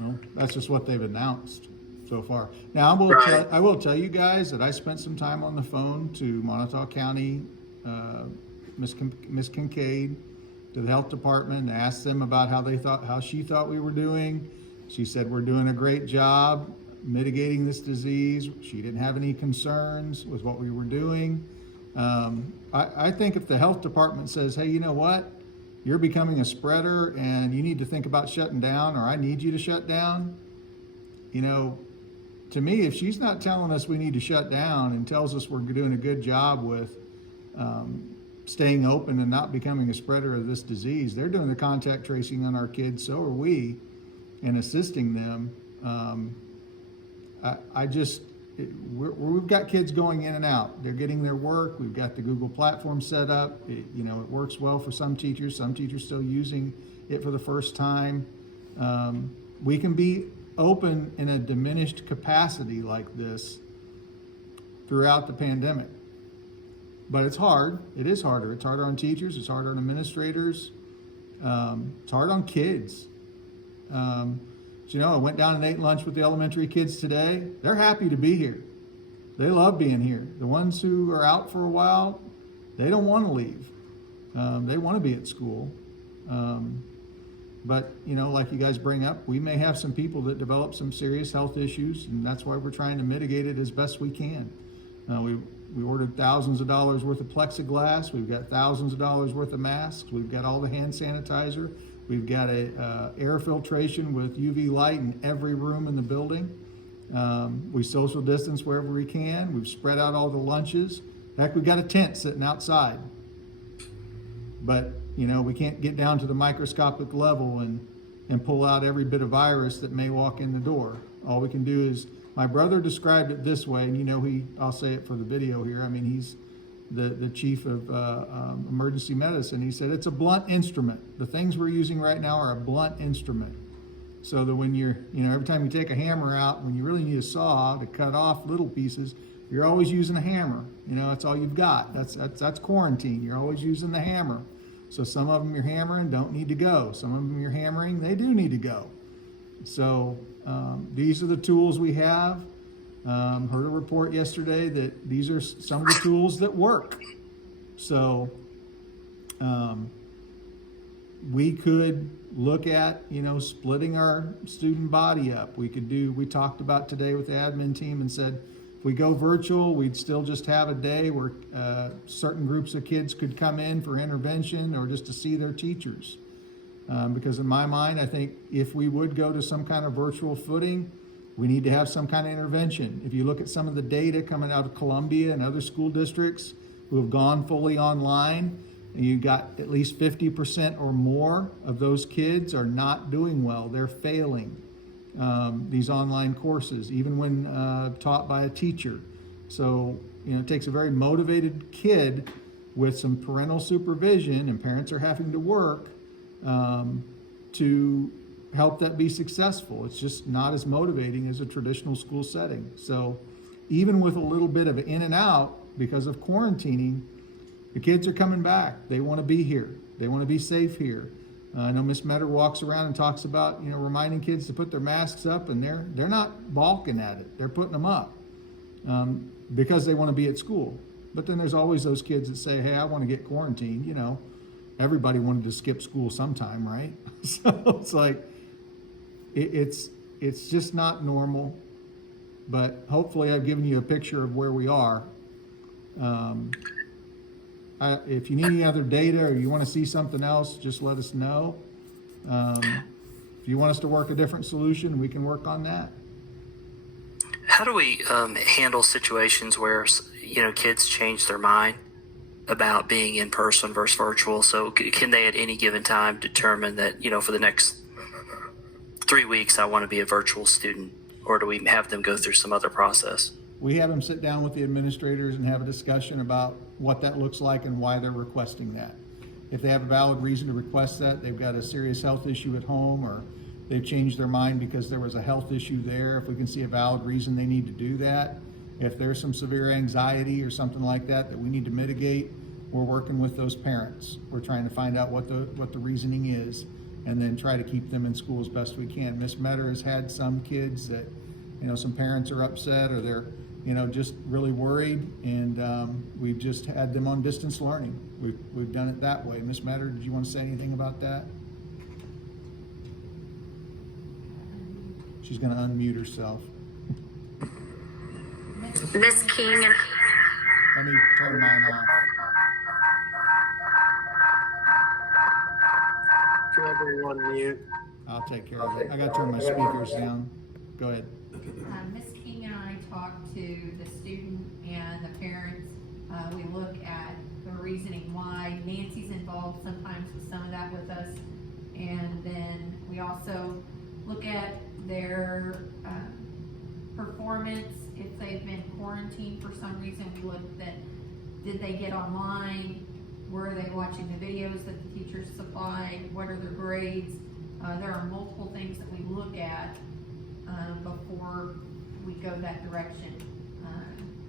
Well, that's just what they've announced so far. Now, Right. I will tell you guys that I spent some time on the phone to Montauk County, Miss Kincaid, to the health department, and asked them about how she thought we were doing. She said we're doing a great job mitigating this disease. She didn't have any concerns with what we were doing. I think if the health department says, hey, you know what? You're becoming a spreader and you need to think about shutting down, or I need you to shut down. You know, to me, if she's not telling us we need to shut down and tells us we're doing a good job with staying open and not becoming a spreader of this disease, they're doing the contact tracing on our kids, so are we, and assisting them. We've got kids going in and out. They're getting their work. We've got the Google platform set up. It works well for some teachers. Some teachers still using it for the first time. We can be open in a diminished capacity like this throughout the pandemic. But it's hard. It is harder. It's harder on teachers. It's harder on administrators. It's hard on kids. I went down and ate lunch with the elementary kids today. They're happy to be here. They love being here. The ones who are out for a while, they don't want to leave. They want to be at school. But, like you guys bring up, we may have some people that develop some serious health issues, and that's why we're trying to mitigate it as best we can. We ordered thousands of dollars worth of plexiglass. We've got thousands of dollars worth of masks. We've got all the hand sanitizer. We've got a air filtration with UV light in every room in the building. We social distance wherever we can. We've spread out all the lunches. Heck, we've got a tent sitting outside. But, we can't get down to the microscopic level and pull out every bit of virus that may walk in the door. All we can do is, my brother described it this way, and I'll say it for the video here. I mean, he's the chief of emergency medicine. He said it's a blunt instrument. The things we're using right now are a blunt instrument. So that when you're, every time you take a hammer out, when you really need a saw to cut off little pieces, you're always using a hammer. That's all you've got. That's quarantine. You're always using the hammer. So some of them you're hammering don't need to go. Some of them you're hammering, they do need to go. So these are the tools we have. Heard a report yesterday that these are some of the tools that work. So we could look at, splitting our student body up. We talked about today with the admin team and said, if we go virtual, we'd still just have a day where certain groups of kids could come in for intervention or just to see their teachers. Because in my mind, I think if we would go to some kind of virtual footing, we need to have some kind of intervention. If you look at some of the data coming out of Columbia and other school districts who have gone fully online, and you got at least 50% or more of those kids are not doing well. They're failing these online courses, even when taught by a teacher. So, it takes a very motivated kid with some parental supervision, and parents are having to work to help that be successful. It's just not as motivating as a traditional school setting. So even with a little bit of in and out because of quarantining, the kids are coming back. They want to be here. They want to be safe here. I know Miss Metter walks around and talks about, reminding kids to put their masks up, and they're not balking at it. They're putting them up because they want to be at school. But then there's always those kids that say, hey, I want to get quarantined. Everybody wanted to skip school sometime, right? So it's like, it's just not normal, but hopefully I've given you a picture of where we are. If you need any other data or you want to see something else, just let us know. If you want us to work a different solution, we can work on that. How do we handle situations where kids change their mind about being in person versus virtual? So can they at any given time determine that for the next 3 weeks I want to be a virtual student, or do we have them go through some other process? We have them sit down with the administrators and have a discussion about what that looks like and why they're requesting that. If they have a valid reason to request that, they've got a serious health issue at home, or they've changed their mind because there was a health issue there, if we can see a valid reason they need to do that. If there's some severe anxiety or something like that we need to mitigate, we're working with those parents. We're trying to find out what the reasoning is, and then try to keep them in school as best we can. Miss Metter has had some kids that, some parents are upset or they're, just really worried, and we've just had them on distance learning. We've done it that way. Miss Metter, did you want to say anything about that? She's going to unmute herself. Miss King and Let me turn mine off. Can everyone mute? I'll take care of it. I got to turn my speakers down. Go ahead. Miss King and I talked to the student and the parents. We look at the reasoning why. Nancy's involved sometimes with some of that with us. And then we also look at their performance. If they've been quarantined for some reason, we looked at, did they get online? Were they watching the videos that the teachers supplied? What are their grades? There are multiple things that we look at before we go that direction.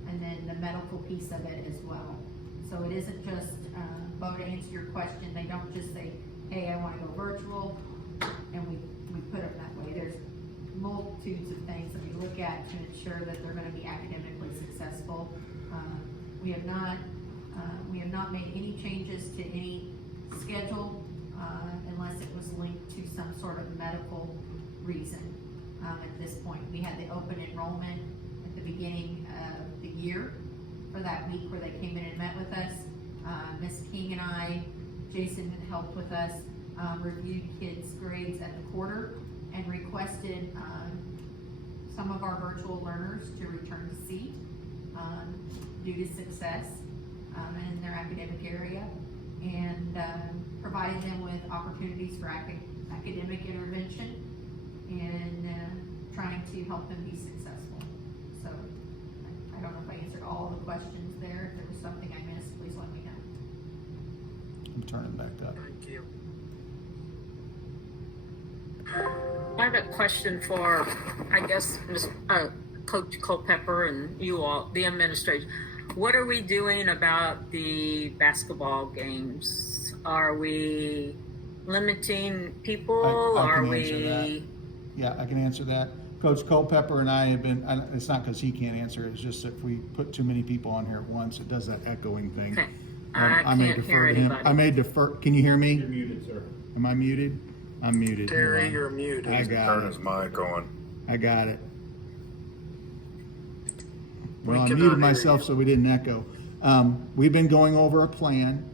And then the medical piece of it as well. So it isn't just, Bo, to answer your question, they don't just say, hey, I want to go virtual, and we put them that way. There's multitudes of things that we look at to ensure that they're going to be academically successful. We have not made any changes to any schedule unless it was linked to some sort of medical reason. At this point, we had the open enrollment at the beginning of the year for that week where they came in and met with us. Miss King and I, Jason had helped with us, reviewed kids' grades at the quarter and requested some of our virtual learners to return to seat due to success in their academic area, and provided them with opportunities for academic intervention and trying to help them be successful. So I don't know if I answered all the questions there. If there was something I missed, please let me know. I'm turning back up. Thank you. I have a question for, I guess, Coach Culpepper and you all, the administration. What are we doing about the basketball games? Are we limiting people? I can Are answer we? that. Yeah, I can answer that. Coach Culpepper and I have been, it's not because he can't answer, it's just if we put too many people on here at once, it does that echoing thing. Okay. I may can't defer hear to him. anybody. I may defer, can you hear me? You're muted, sir. Am I muted? I'm muted. Hold Terry, on. you're muted. I got Turn it. his mic on. I got it. We Well, I cannot muted hear myself you. so we didn't echo. We've been going over a plan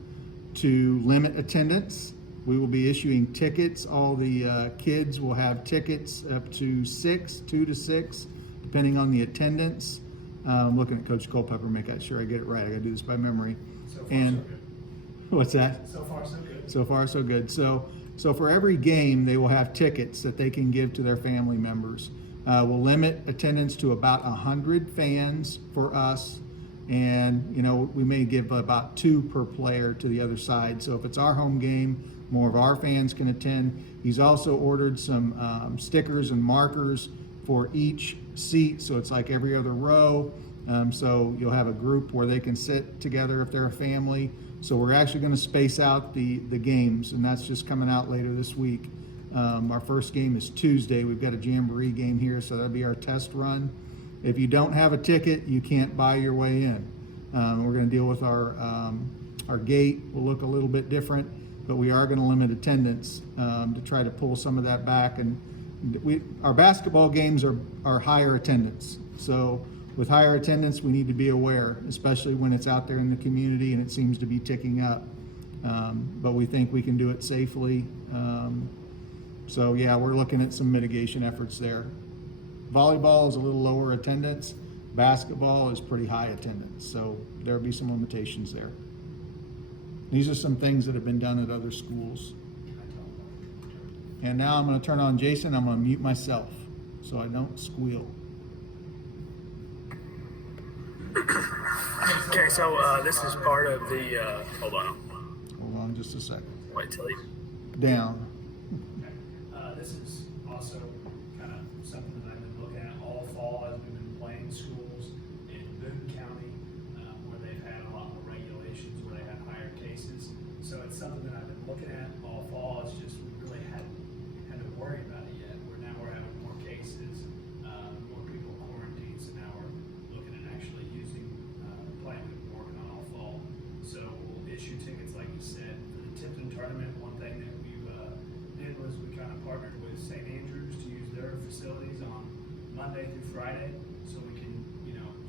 to limit attendance. We will be issuing tickets. All the kids will have tickets up to 2 to 6, depending on the attendance. Looking at Coach Culpepper, making sure I get it right. I gotta do this by memory. So far, And so good. what's that? So far, so good. So far, so good. So for every game, they will have tickets that they can give to their family members. We'll limit attendance to about 100 fans for us, and we may give about 2 per player to the other side. So if it's our home game, more of our fans can attend. He's also ordered some stickers and markers for each seat, so it's like every other row. So you'll have a group where they can sit together if they're a family. So we're actually going to space out the games, and that's just coming out later this week. Our first game is Tuesday. We've got a jamboree game here, so that'll be our test run. If you don't have a ticket, you can't buy your way in. We're going to deal with our gate. Will look a little bit different, but we are going to limit attendance to try to pull some of that back. And our basketball games are higher attendance. So with higher attendance, we need to be aware, especially when it's out there in the community and it seems to be ticking up. But we think we can do it safely. So yeah, we're looking at some mitigation efforts there. Volleyball is a little lower attendance. Basketball is pretty high attendance. So there'll be some limitations there. These are some things that have been done at other schools. And now I'm going to turn on Jason. I'm going to mute myself so I don't squeal. Okay, so this is part of the, hold on, Hold on just a second. wait till you, Down. This is also kind of something that I've been looking at all fall as we've been playing schools in Boone County, where they've had a lot more regulations, where they have higher cases. So it's something that I've been looking at all fall. It's just we really hadn't had to worry about it yet. Now we're having more cases, more people quarantined. So now we're looking at actually using playing with working on all fall. So we'll issue tickets, like you said, for the Tipton tournament. One thing that we did was we kind of partnered with St. Andrews to use their facilities on Monday through Friday, so we can,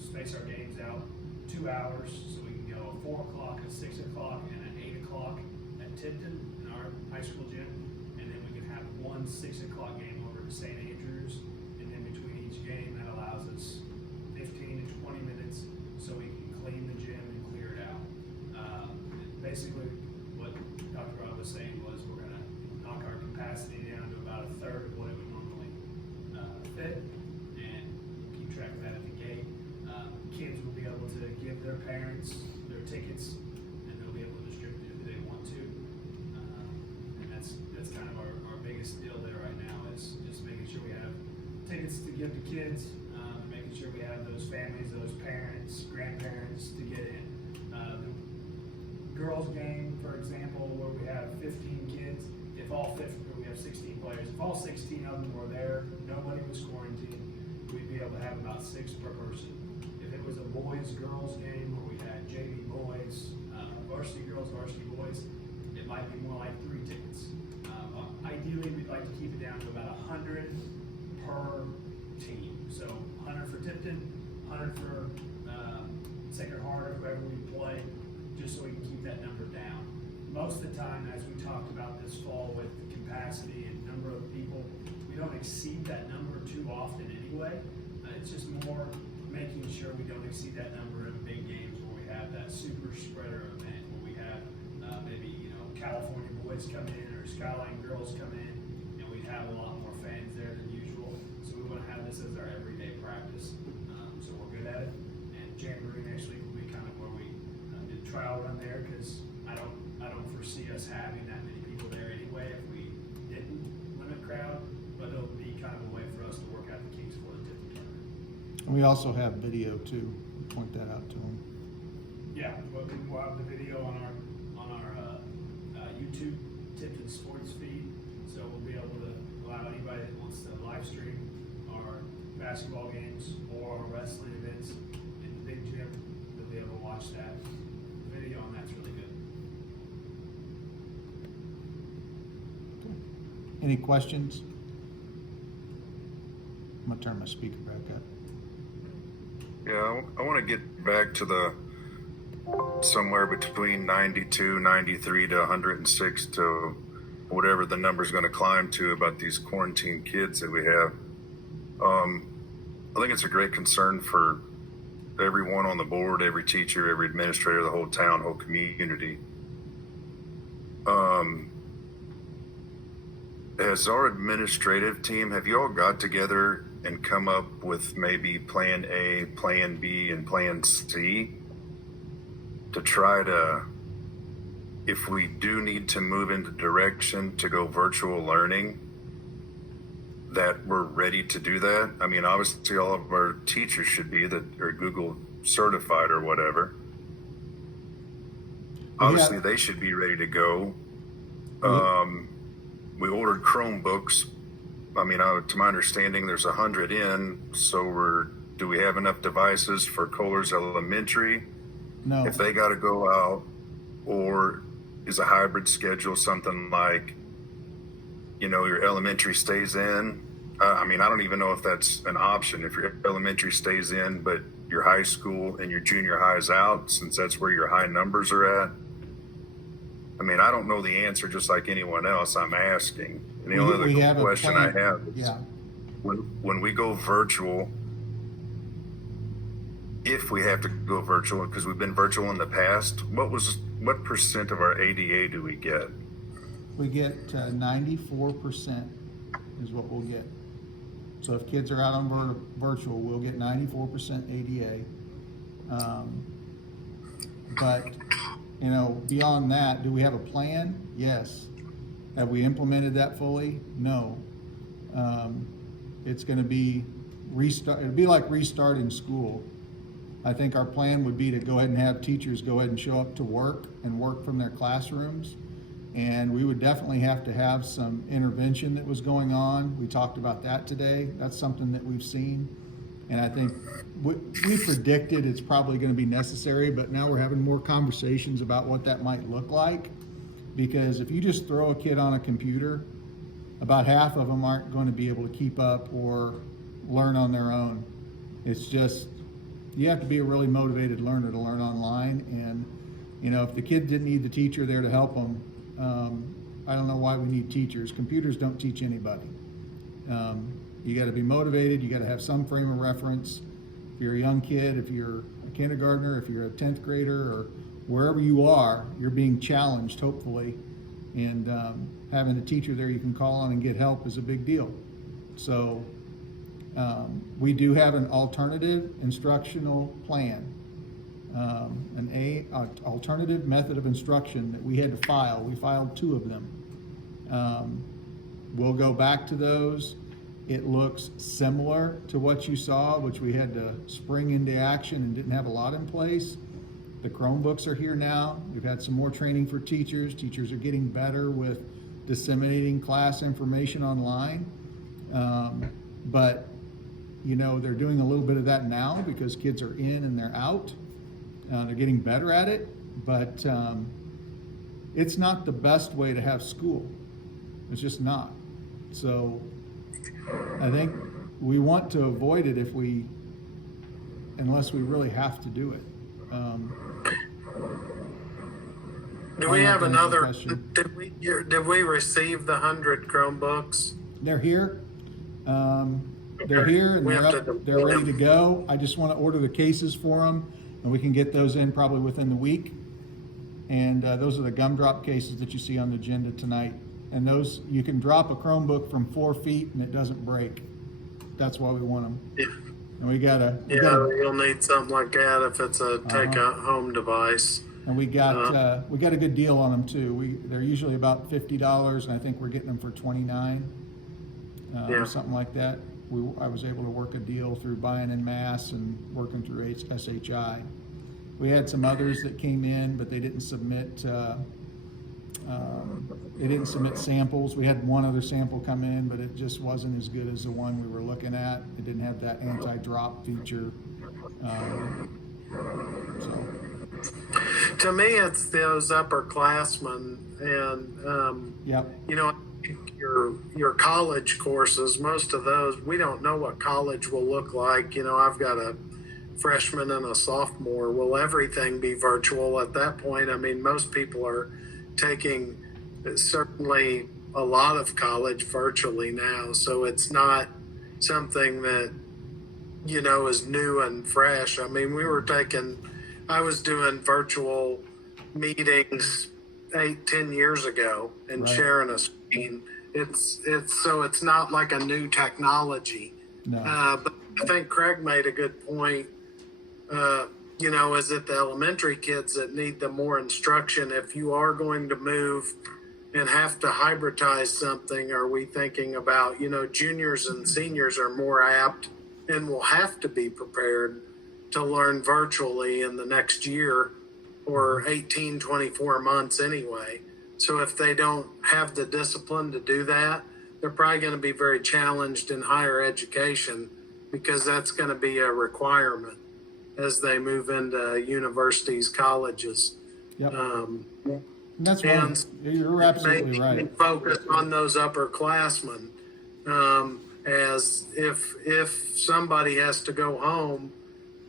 space our games out 2 hours, so we can go at 4 o'clock, at 6 o'clock, and at 8 o'clock at Tipton in our high school gym, and then we can have one 6 o'clock game over to St. Andrews, and then between each game, that allows us 15 to 20 minutes, so we can clean the gym and clear it out. Basically, what Dr. Rob was saying was we're gonna knock our capacity down to about a third of what it would normally fit, and keep track of that at the gate. Kids will be able to give their parents their tickets, and they'll be able to distribute it if they want to. And that's kind of our biggest deal there right now, is just making sure we have tickets to give to kids, making sure we have those families, those parents, grandparents to get in. The girls game, for example, where we have 15 kids, if all 15, we have 16 players, if all 16 of them were there, nobody was quarantined, we'd be able to have about 6 per person. If it was a boys-girls game where we had JV boys, varsity girls, varsity boys, it might be more like 3 tickets. Ideally, we'd like to keep it down to about 100 per team. So 100 for Tipton, 100 for Sacred Heart or whoever we play, just so we can keep that number down. Most of the time, as we talked about this fall with the capacity and number of people, we don't exceed that number too often anyway. It's just more making sure we don't exceed that number in big games where we have that super spreader event, where we have maybe, California boys come in or Skyline girls come in, and we'd have a lot more fans there than usual. So we want to have this as our everyday practice. So we're good at it. And Jamboree next week will be kind of where we did trial run there, because I don't foresee us having that many people there anyway if we didn't limit crowd, but it'll be kind of a way for us to work out the kinks for the Tipton tournament. And we also have video too. Point that out to them. Yeah, we'll have the video on our YouTube Tipton Sports feed, so we'll be able to allow anybody that wants to live stream our basketball games or our wrestling events in the big gym. They'll be able to watch that video, and that's really good. Any questions? I'm gonna turn my speaker back up. Yeah, I want to get back to the somewhere between 92, 93 to 106 to whatever the number's going to climb to about these quarantine kids that we have. I think it's a great concern for everyone on the board, every teacher, every administrator, the whole town, whole community. As our administrative team, have you all got together and come up with maybe plan A, plan B, and plan C to try to, if we do need to move into direction to go virtual learning, that we're ready to do that? I mean, obviously all of our teachers should be that are Google certified or whatever. Obviously they should be ready to go. We ordered Chromebooks. I mean, to my understanding, there's 100 in. So do we have enough devices for Kohler's Elementary? No. If they got to go out, or is a hybrid schedule something like, your elementary stays in? I mean, I don't even know if that's an option. If your elementary stays in, but your high school and your junior high is out, since that's where your high numbers are at. I mean, I don't know the answer, just like anyone else. I'm asking. And the only other question I have is, when we go virtual, if we have to go virtual, because we've been virtual in the past, what percent of our ADA do we get? We get 94% is what we'll get. So if kids are out on virtual, we'll get 94% ADA. But beyond that, do we have a plan? Yes. Have we implemented that fully? No. It's going to be restart. It'd be like restarting school. I think our plan would be to go ahead and have teachers go ahead and show up to work and work from their classrooms. And we would definitely have to have some intervention that was going on. We talked about that today. That's something that we've seen. And I think we predicted it's probably going to be necessary, but now we're having more conversations about what that might look like. Because if you just throw a kid on a computer, about half of them aren't going to be able to keep up or learn on their own. It's just, you have to be a really motivated learner to learn online. And, if the kid didn't need the teacher there to help them, I don't know why we need teachers. Computers don't teach anybody. You got to be motivated. You got to have some frame of reference. If you're a young kid, if you're a kindergartner, if you're a 10th grader, or wherever you are, you're being challenged, hopefully. And having a teacher there you can call on and get help is a big deal. So we do have an alternative instructional plan, an alternative method of instruction that we had to file. We filed 2 of them. We'll go back to those. It looks similar to what you saw, which we had to spring into action and didn't have a lot in place. The Chromebooks are here now. We've had some more training for teachers. Teachers are getting better with disseminating class information online. But they're doing a little bit of that now because kids are in and they're out. They're getting better at it, but it's not the best way to have school. It's just not. So I think we want to avoid it unless we really have to do it. Do we have another? Did we receive the 100 Chromebooks? They're here. They're here and they're ready to go. I just want to order the cases for them, and we can get those in probably within the week. And those are the gumdrop cases that you see on the agenda tonight. And those, you can drop a Chromebook from 4 feet and it doesn't break. That's why we want them. Yeah. And you'll need something like that if it's a take-home device. And we got a good deal on them too. They're usually about $50, and I think we're getting them for $29, something like that. I was able to work a deal through buying en masse and working through SHI. We had some others that came in, but they didn't submit. They didn't submit samples. We had one other sample come in, but it just wasn't as good as the one we were looking at. It didn't have that anti-drop feature. To me, it's those upperclassmen, and Yep. your college courses, most of those, we don't know what college will look like. You know, I've got a freshman and a sophomore. Will everything be virtual at that point? I mean, most people are taking certainly a lot of college virtually now, so it's not something that, you know, is new and fresh. I mean, I was doing virtual meetings 8-10 years ago and Right. sharing a screen. It's not like a new technology. No. But I think Craig made a good point. You know, is it the elementary kids that need the more instruction? If you are going to move and have to hybridize something, are we thinking about, you know, juniors and seniors are more apt and will have to be prepared to learn virtually in the next year or 18, 24 months anyway. So if they don't have the discipline to do that, they're probably going to be very challenged in higher education, because that's going to be a requirement as they move into universities, colleges. Yep. Um, And that's why and you're absolutely maybe right. focus on those upperclassmen. As if somebody has to go home,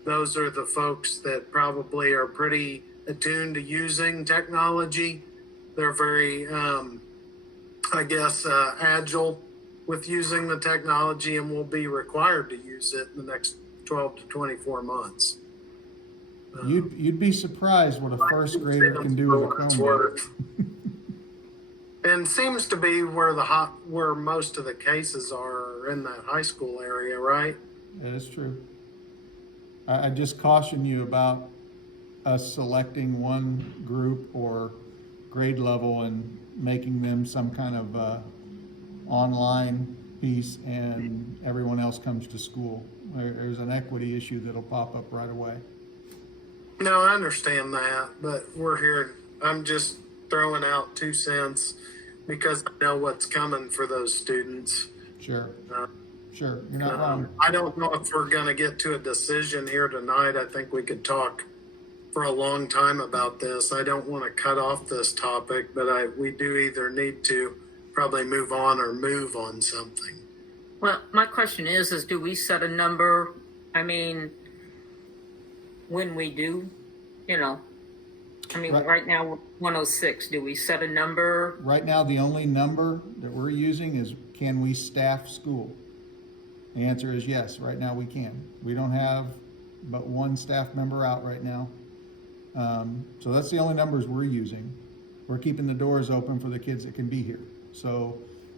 those are the folks that probably are pretty attuned to using technology. They're very, agile with using the technology, and will be required to use it in the next 12 to 24 months. You'd be surprised what a first grader can do with a Chromebook. And seems to be where most of the cases are in that high school area, right? That is true. I just caution you about us selecting one group or grade level and making them some kind of online piece, and everyone else comes to school. There's an equity issue that'll pop up right away. No, I understand that, but we're here. I'm just throwing out 2 cents because I know what's coming for those students. Sure. Sure. You're not wrong. I don't know if we're going to get to a decision here tonight. I think we could talk for a long time about this. I don't want to cut off this topic, but we do either need to probably move on or move on something. Well, my question is do we set a number? I mean, when we do, you know, I mean, right now we're 106. Do we set a number? Right now, the only number that we're using is, can we staff school? The answer is yes. Right now we can. We don't have but one staff member out right now. So that's the only numbers we're using. We're keeping the doors open for the kids that can be here. So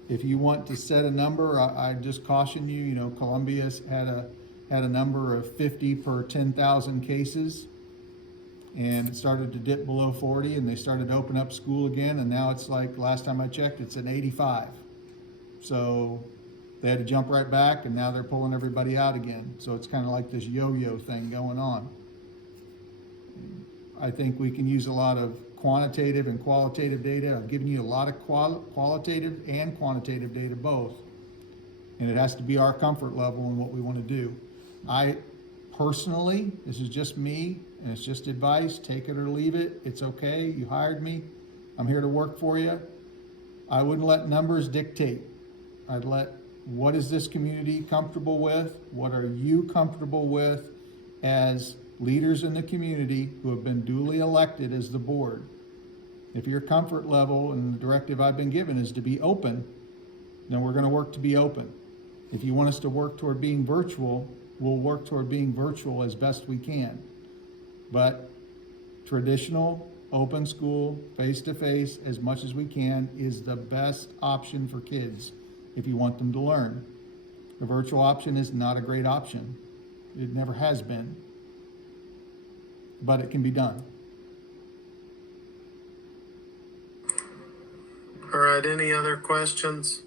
if you want to set a number, I just caution you, you know, Columbia's had a number of 50 per 10,000 cases, and it started to dip below 40, and they started to open up school again, and now it's like, last time I checked, it's an 85. So they had to jump right back, and now they're pulling everybody out again. So it's kind of like this yo-yo thing going on. I think we can use a lot of quantitative and qualitative data. I've given you a lot of qualitative and quantitative data both. And it has to be our comfort level in what we want to do. I personally, this is just me, and it's just advice, take it or leave it. It's okay, you hired me, I'm here to work for you. I wouldn't let numbers dictate. I'd let, what is this community comfortable with? What are you comfortable with as leaders in the community who have been duly elected as the board? If your comfort level and the directive I've been given is to be open, then we're going to work to be open. If you want us to work toward being virtual, we'll work toward being virtual as best we can. But traditional, open school, face-to-face, as much as we can, is the best option for kids if you want them to learn. The virtual option is not a great option. It never has been. But it can be done. All right, any other questions?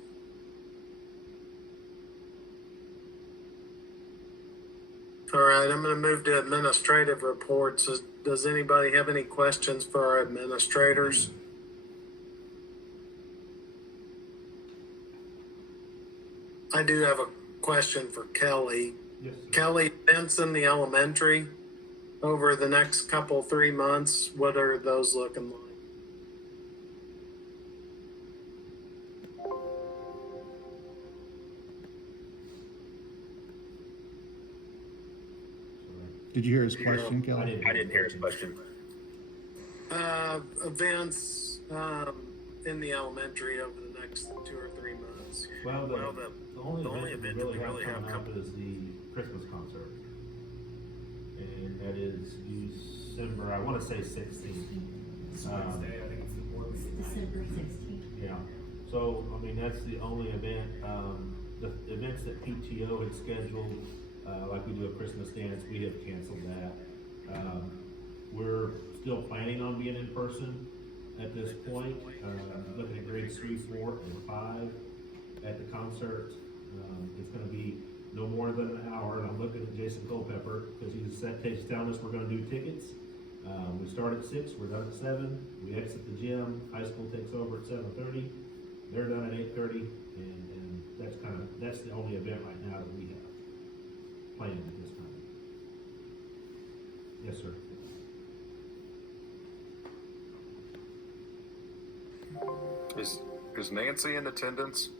All right, I'm going to move to administrative reports. Does anybody have any questions for our administrators? I do have a question for Kelly. Yes. Kelly, events in the elementary over the next couple, 3 months, what are those looking like? Did you hear his question, Kelly? I didn't hear his question. Events in the elementary over the next 2 or 3 months. Well, the only event that we really have coming up is the Christmas concert. And that is December, I want to say 16th. It's Wednesday, I think it's the board meeting. December 16th. Yeah. So, I mean, that's the only event. The events that PTO had scheduled, like we do a Christmas dance, we have canceled that. We're still planning on being in person at this point, looking at grades 3, 4, and 5 at the concert. It's gonna be no more than an hour, and I'm looking at Jason Culpepper, because he's telling us we're gonna do tickets. We start at 6, we're done at 7, we exit the gym, high school takes over at 7:30, they're done at 8:30, and that's the only event right now that we have planned at this time. Yes, sir. Is Nancy in attendance?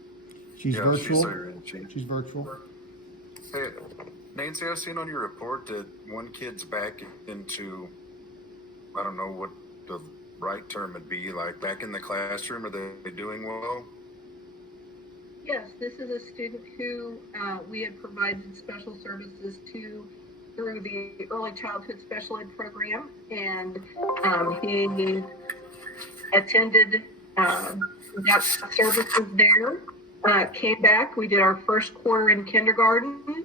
She's Yeah, virtual. there, isn't she? She's virtual. Hey, Nancy, I've seen on your report that one kid's back into, I don't know what the right term would be, like back in the classroom. Are they doing well? Yes, this is a student who we had provided special services to through the Early Childhood Special Ed program, and he attended that services there. Came back. We did our first quarter in kindergarten.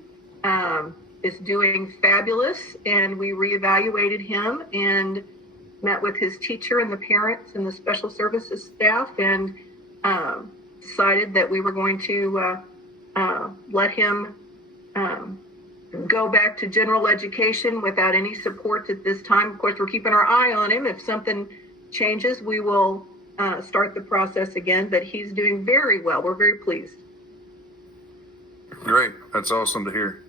Is doing fabulous, and we reevaluated him and met with his teacher and the parents and the special services staff, and decided that we were going to let him go back to general education without any support at this time. Of course, we're keeping our eye on him. If something changes, we will start the process again, but he's doing very well. We're very pleased. Great. That's awesome to hear.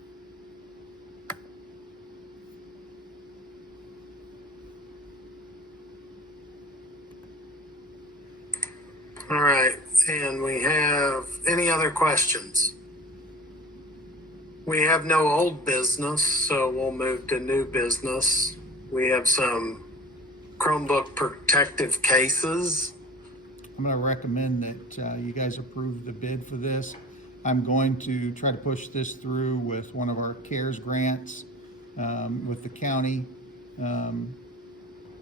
All right, and we have any other questions? We have no old business, so we'll move to new business. We have some Chromebook protective cases. I'm going to recommend that you guys approve the bid for this. I'm going to try to push this through with one of our CARES grants with the county.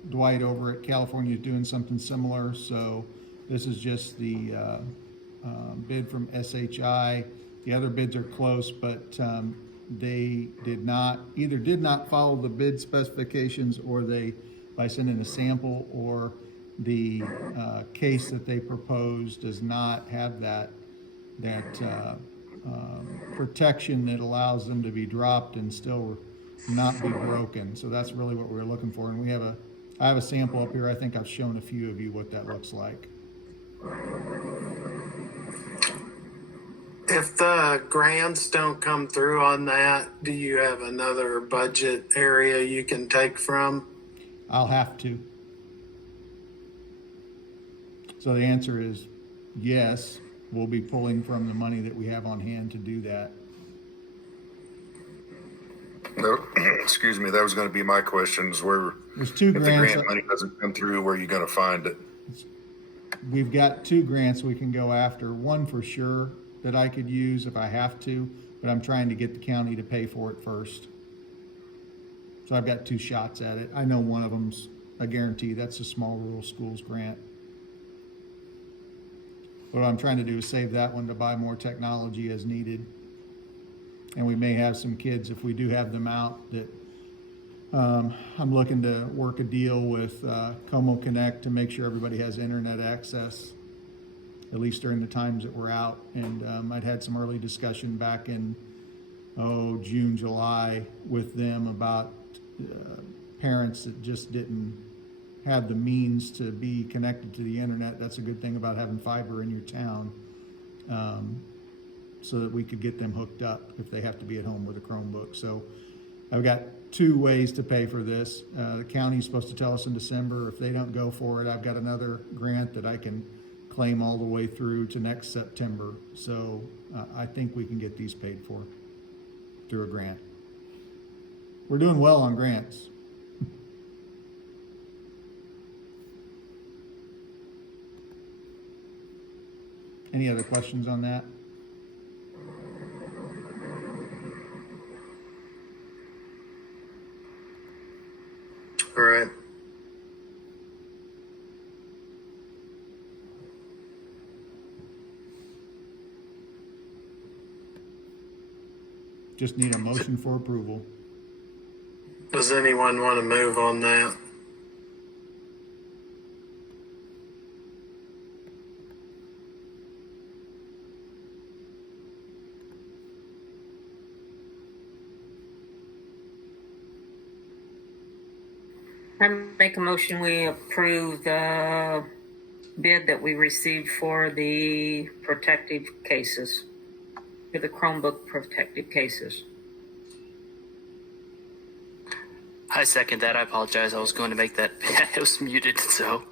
Dwight over at California is doing something similar, so this is just the bid from SHI. The other bids are close, but they did not follow the bid specifications, or they, by sending a sample, or the case that they proposed does not have that protection that allows them to be dropped and still not be broken. So that's really what we're looking for. And I have a sample up here. I think I've shown a few of you what that looks like. If the grants don't come through on that, do you have another budget area you can take from? I'll have to. So the answer is yes, we'll be pulling from the money that we have on hand to do that. No, excuse me. That was going to be my questions. Where There's two if the grants. grant money doesn't come through, where are you going to find it? We've got 2 grants we can go after. One for sure that I could use if I have to, but I'm trying to get the county to pay for it first. So I've got 2 shots at it. I know one of them's a guarantee. That's the Small Rural Schools grant. What I'm trying to do is save that one to buy more technology as needed. And we may have some kids, if we do have them out, that I'm looking to work a deal with Como Connect to make sure everybody has internet access, at least during the times that we're out. And I'd had some early discussion back in June, July with them about parents that just didn't have the means to be connected to the internet. That's a good thing about having fiber in your town, so that we could get them hooked up if they have to be at home with a Chromebook. So I've got 2 ways to pay for this. The county's supposed to tell us in December. If they don't go for it, I've got another grant that I can claim all the way through to next September. So I think we can get these paid for through a grant. we're doing well on grants. Any other questions on that? All right. Just need a motion for approval. Does anyone want to move on that? I make a motion we approve the bid that we received for the protective cases, for the Chromebook protective cases. I second that. I apologize. I was going to make that. It was muted, so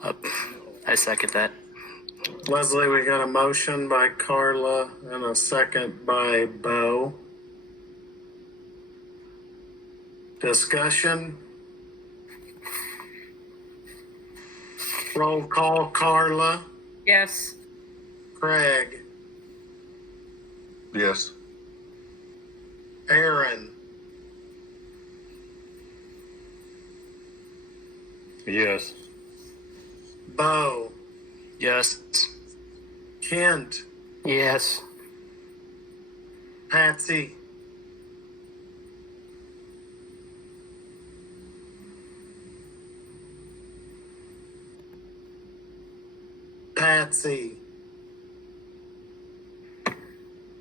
I second that. Leslie, we got a motion by Carla and a second by Bo. Discussion? Roll call, Carla, Yes. Craig, Yes. Aaron, Yes. Bo, Yes. Kent, Yes. Patsy, Patsy,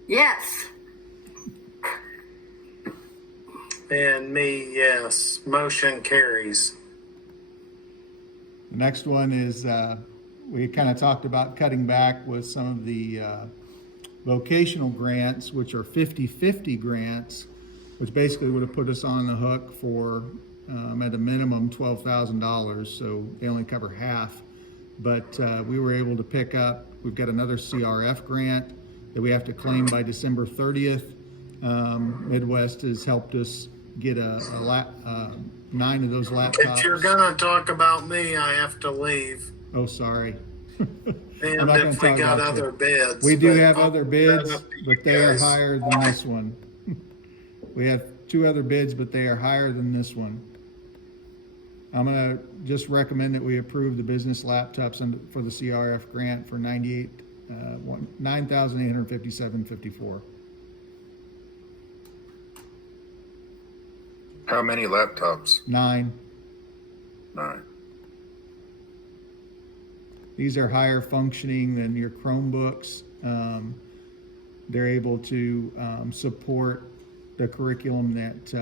Yes. and me, yes. Motion carries. The next one is, we kind of talked about cutting back with some of the vocational grants, which are 50-50 grants, which basically would have put us on the hook for, at a minimum, $12,000, so they only cover half. But we were able to pick up, we've got another CRF grant that we have to claim by December 30th. Midwest has helped us get 9 of those laptops. If you're gonna talk about me, I have to leave. Oh, sorry. And I'm not gonna if we talk got about you. other bids. We do but have I'll other leave that bids, up to you but they are guys. higher than this one. We have 2 other bids, but they are higher than this one. I'm gonna just recommend that we approve the business laptops for the CRF grant for $9,857.54. How many laptops? 9. 9. These are higher functioning than your Chromebooks. They're able to support the curriculum that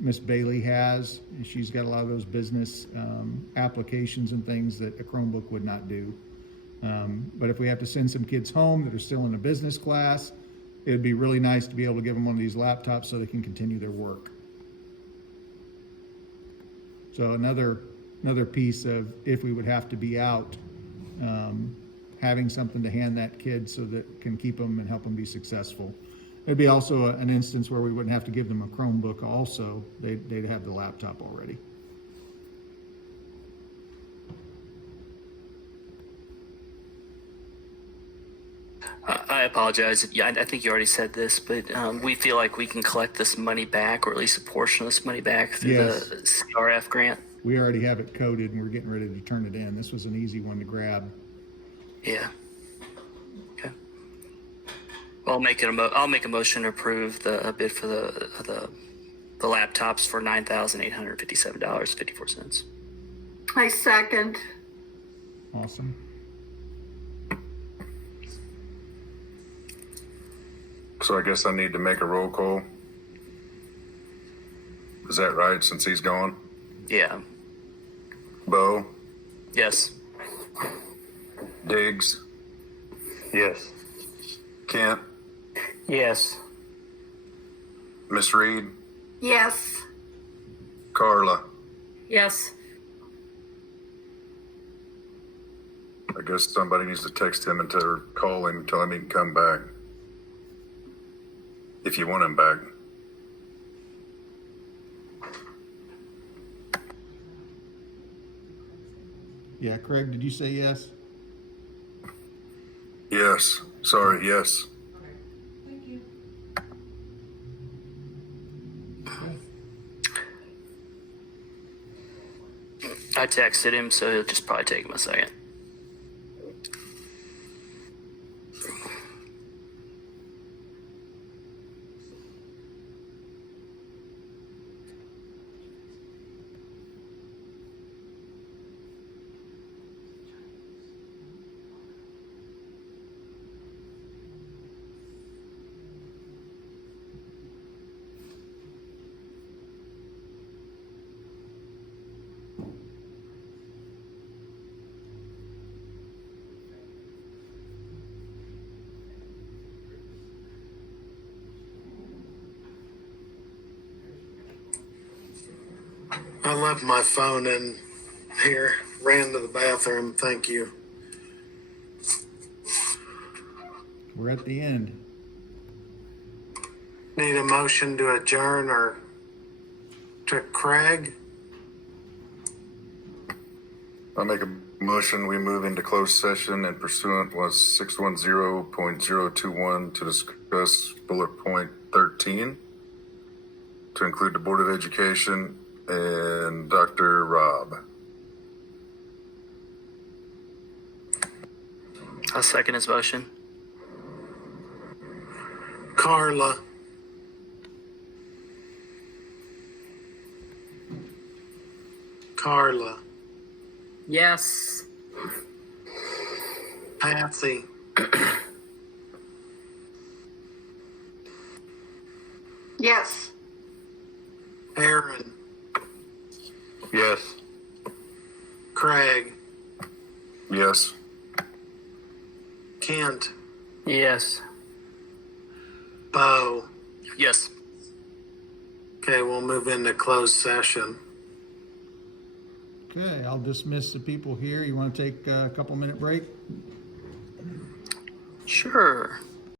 Miss Bailey has. And she's got a lot of those business applications and things that a Chromebook would not do. But if we have to send some kids home that are still in a business class, it'd be really nice to be able to give them one of these laptops so they can continue their work. So another piece of, if we would have to be out, having something to hand that kid so that can keep them and help them be successful. It'd be also an instance where we wouldn't have to give them a Chromebook also. They'd have the laptop already. I apologize. Yeah, I think you already said this, but we feel like we can collect this money back, or at least a portion of this money back through Yes. the CRF grant. We already have it coded and we're getting ready to turn it in. This was an easy one to grab. Yeah. Okay. I'll make a motion to approve the bid for the laptops for $9,857.54. I second. Awesome. So I guess I need to make a roll call. Is that right, since he's gone? Yeah. Bo, Yes. Diggs, Yes. Kent, Yes. Miss Reed, Yes. Carla. Yes. I guess somebody needs to text him or call him and tell him he can come back. If you want him back. Yeah, Craig, did you say yes? Yes. Sorry. Yes. Thank you. I texted him, so it'll just probably take him a second. I left my phone in here. Ran to the bathroom. Thank you. We're at the end. Need a motion to adjourn or to Craig? I'll make a motion. We move into closed session and pursuant was 610.021 to discuss bullet point 13 to include the Board of Education and Dr. Rob. I'll second his motion. Carla. Carla. Yes. Patsy. Yes. Aaron. Yes. Craig. Yes. Kent. Yes. Bo. Yes. Okay, we'll move into closed session. Okay, I'll dismiss the people here. You want to take a couple minute break? Sure.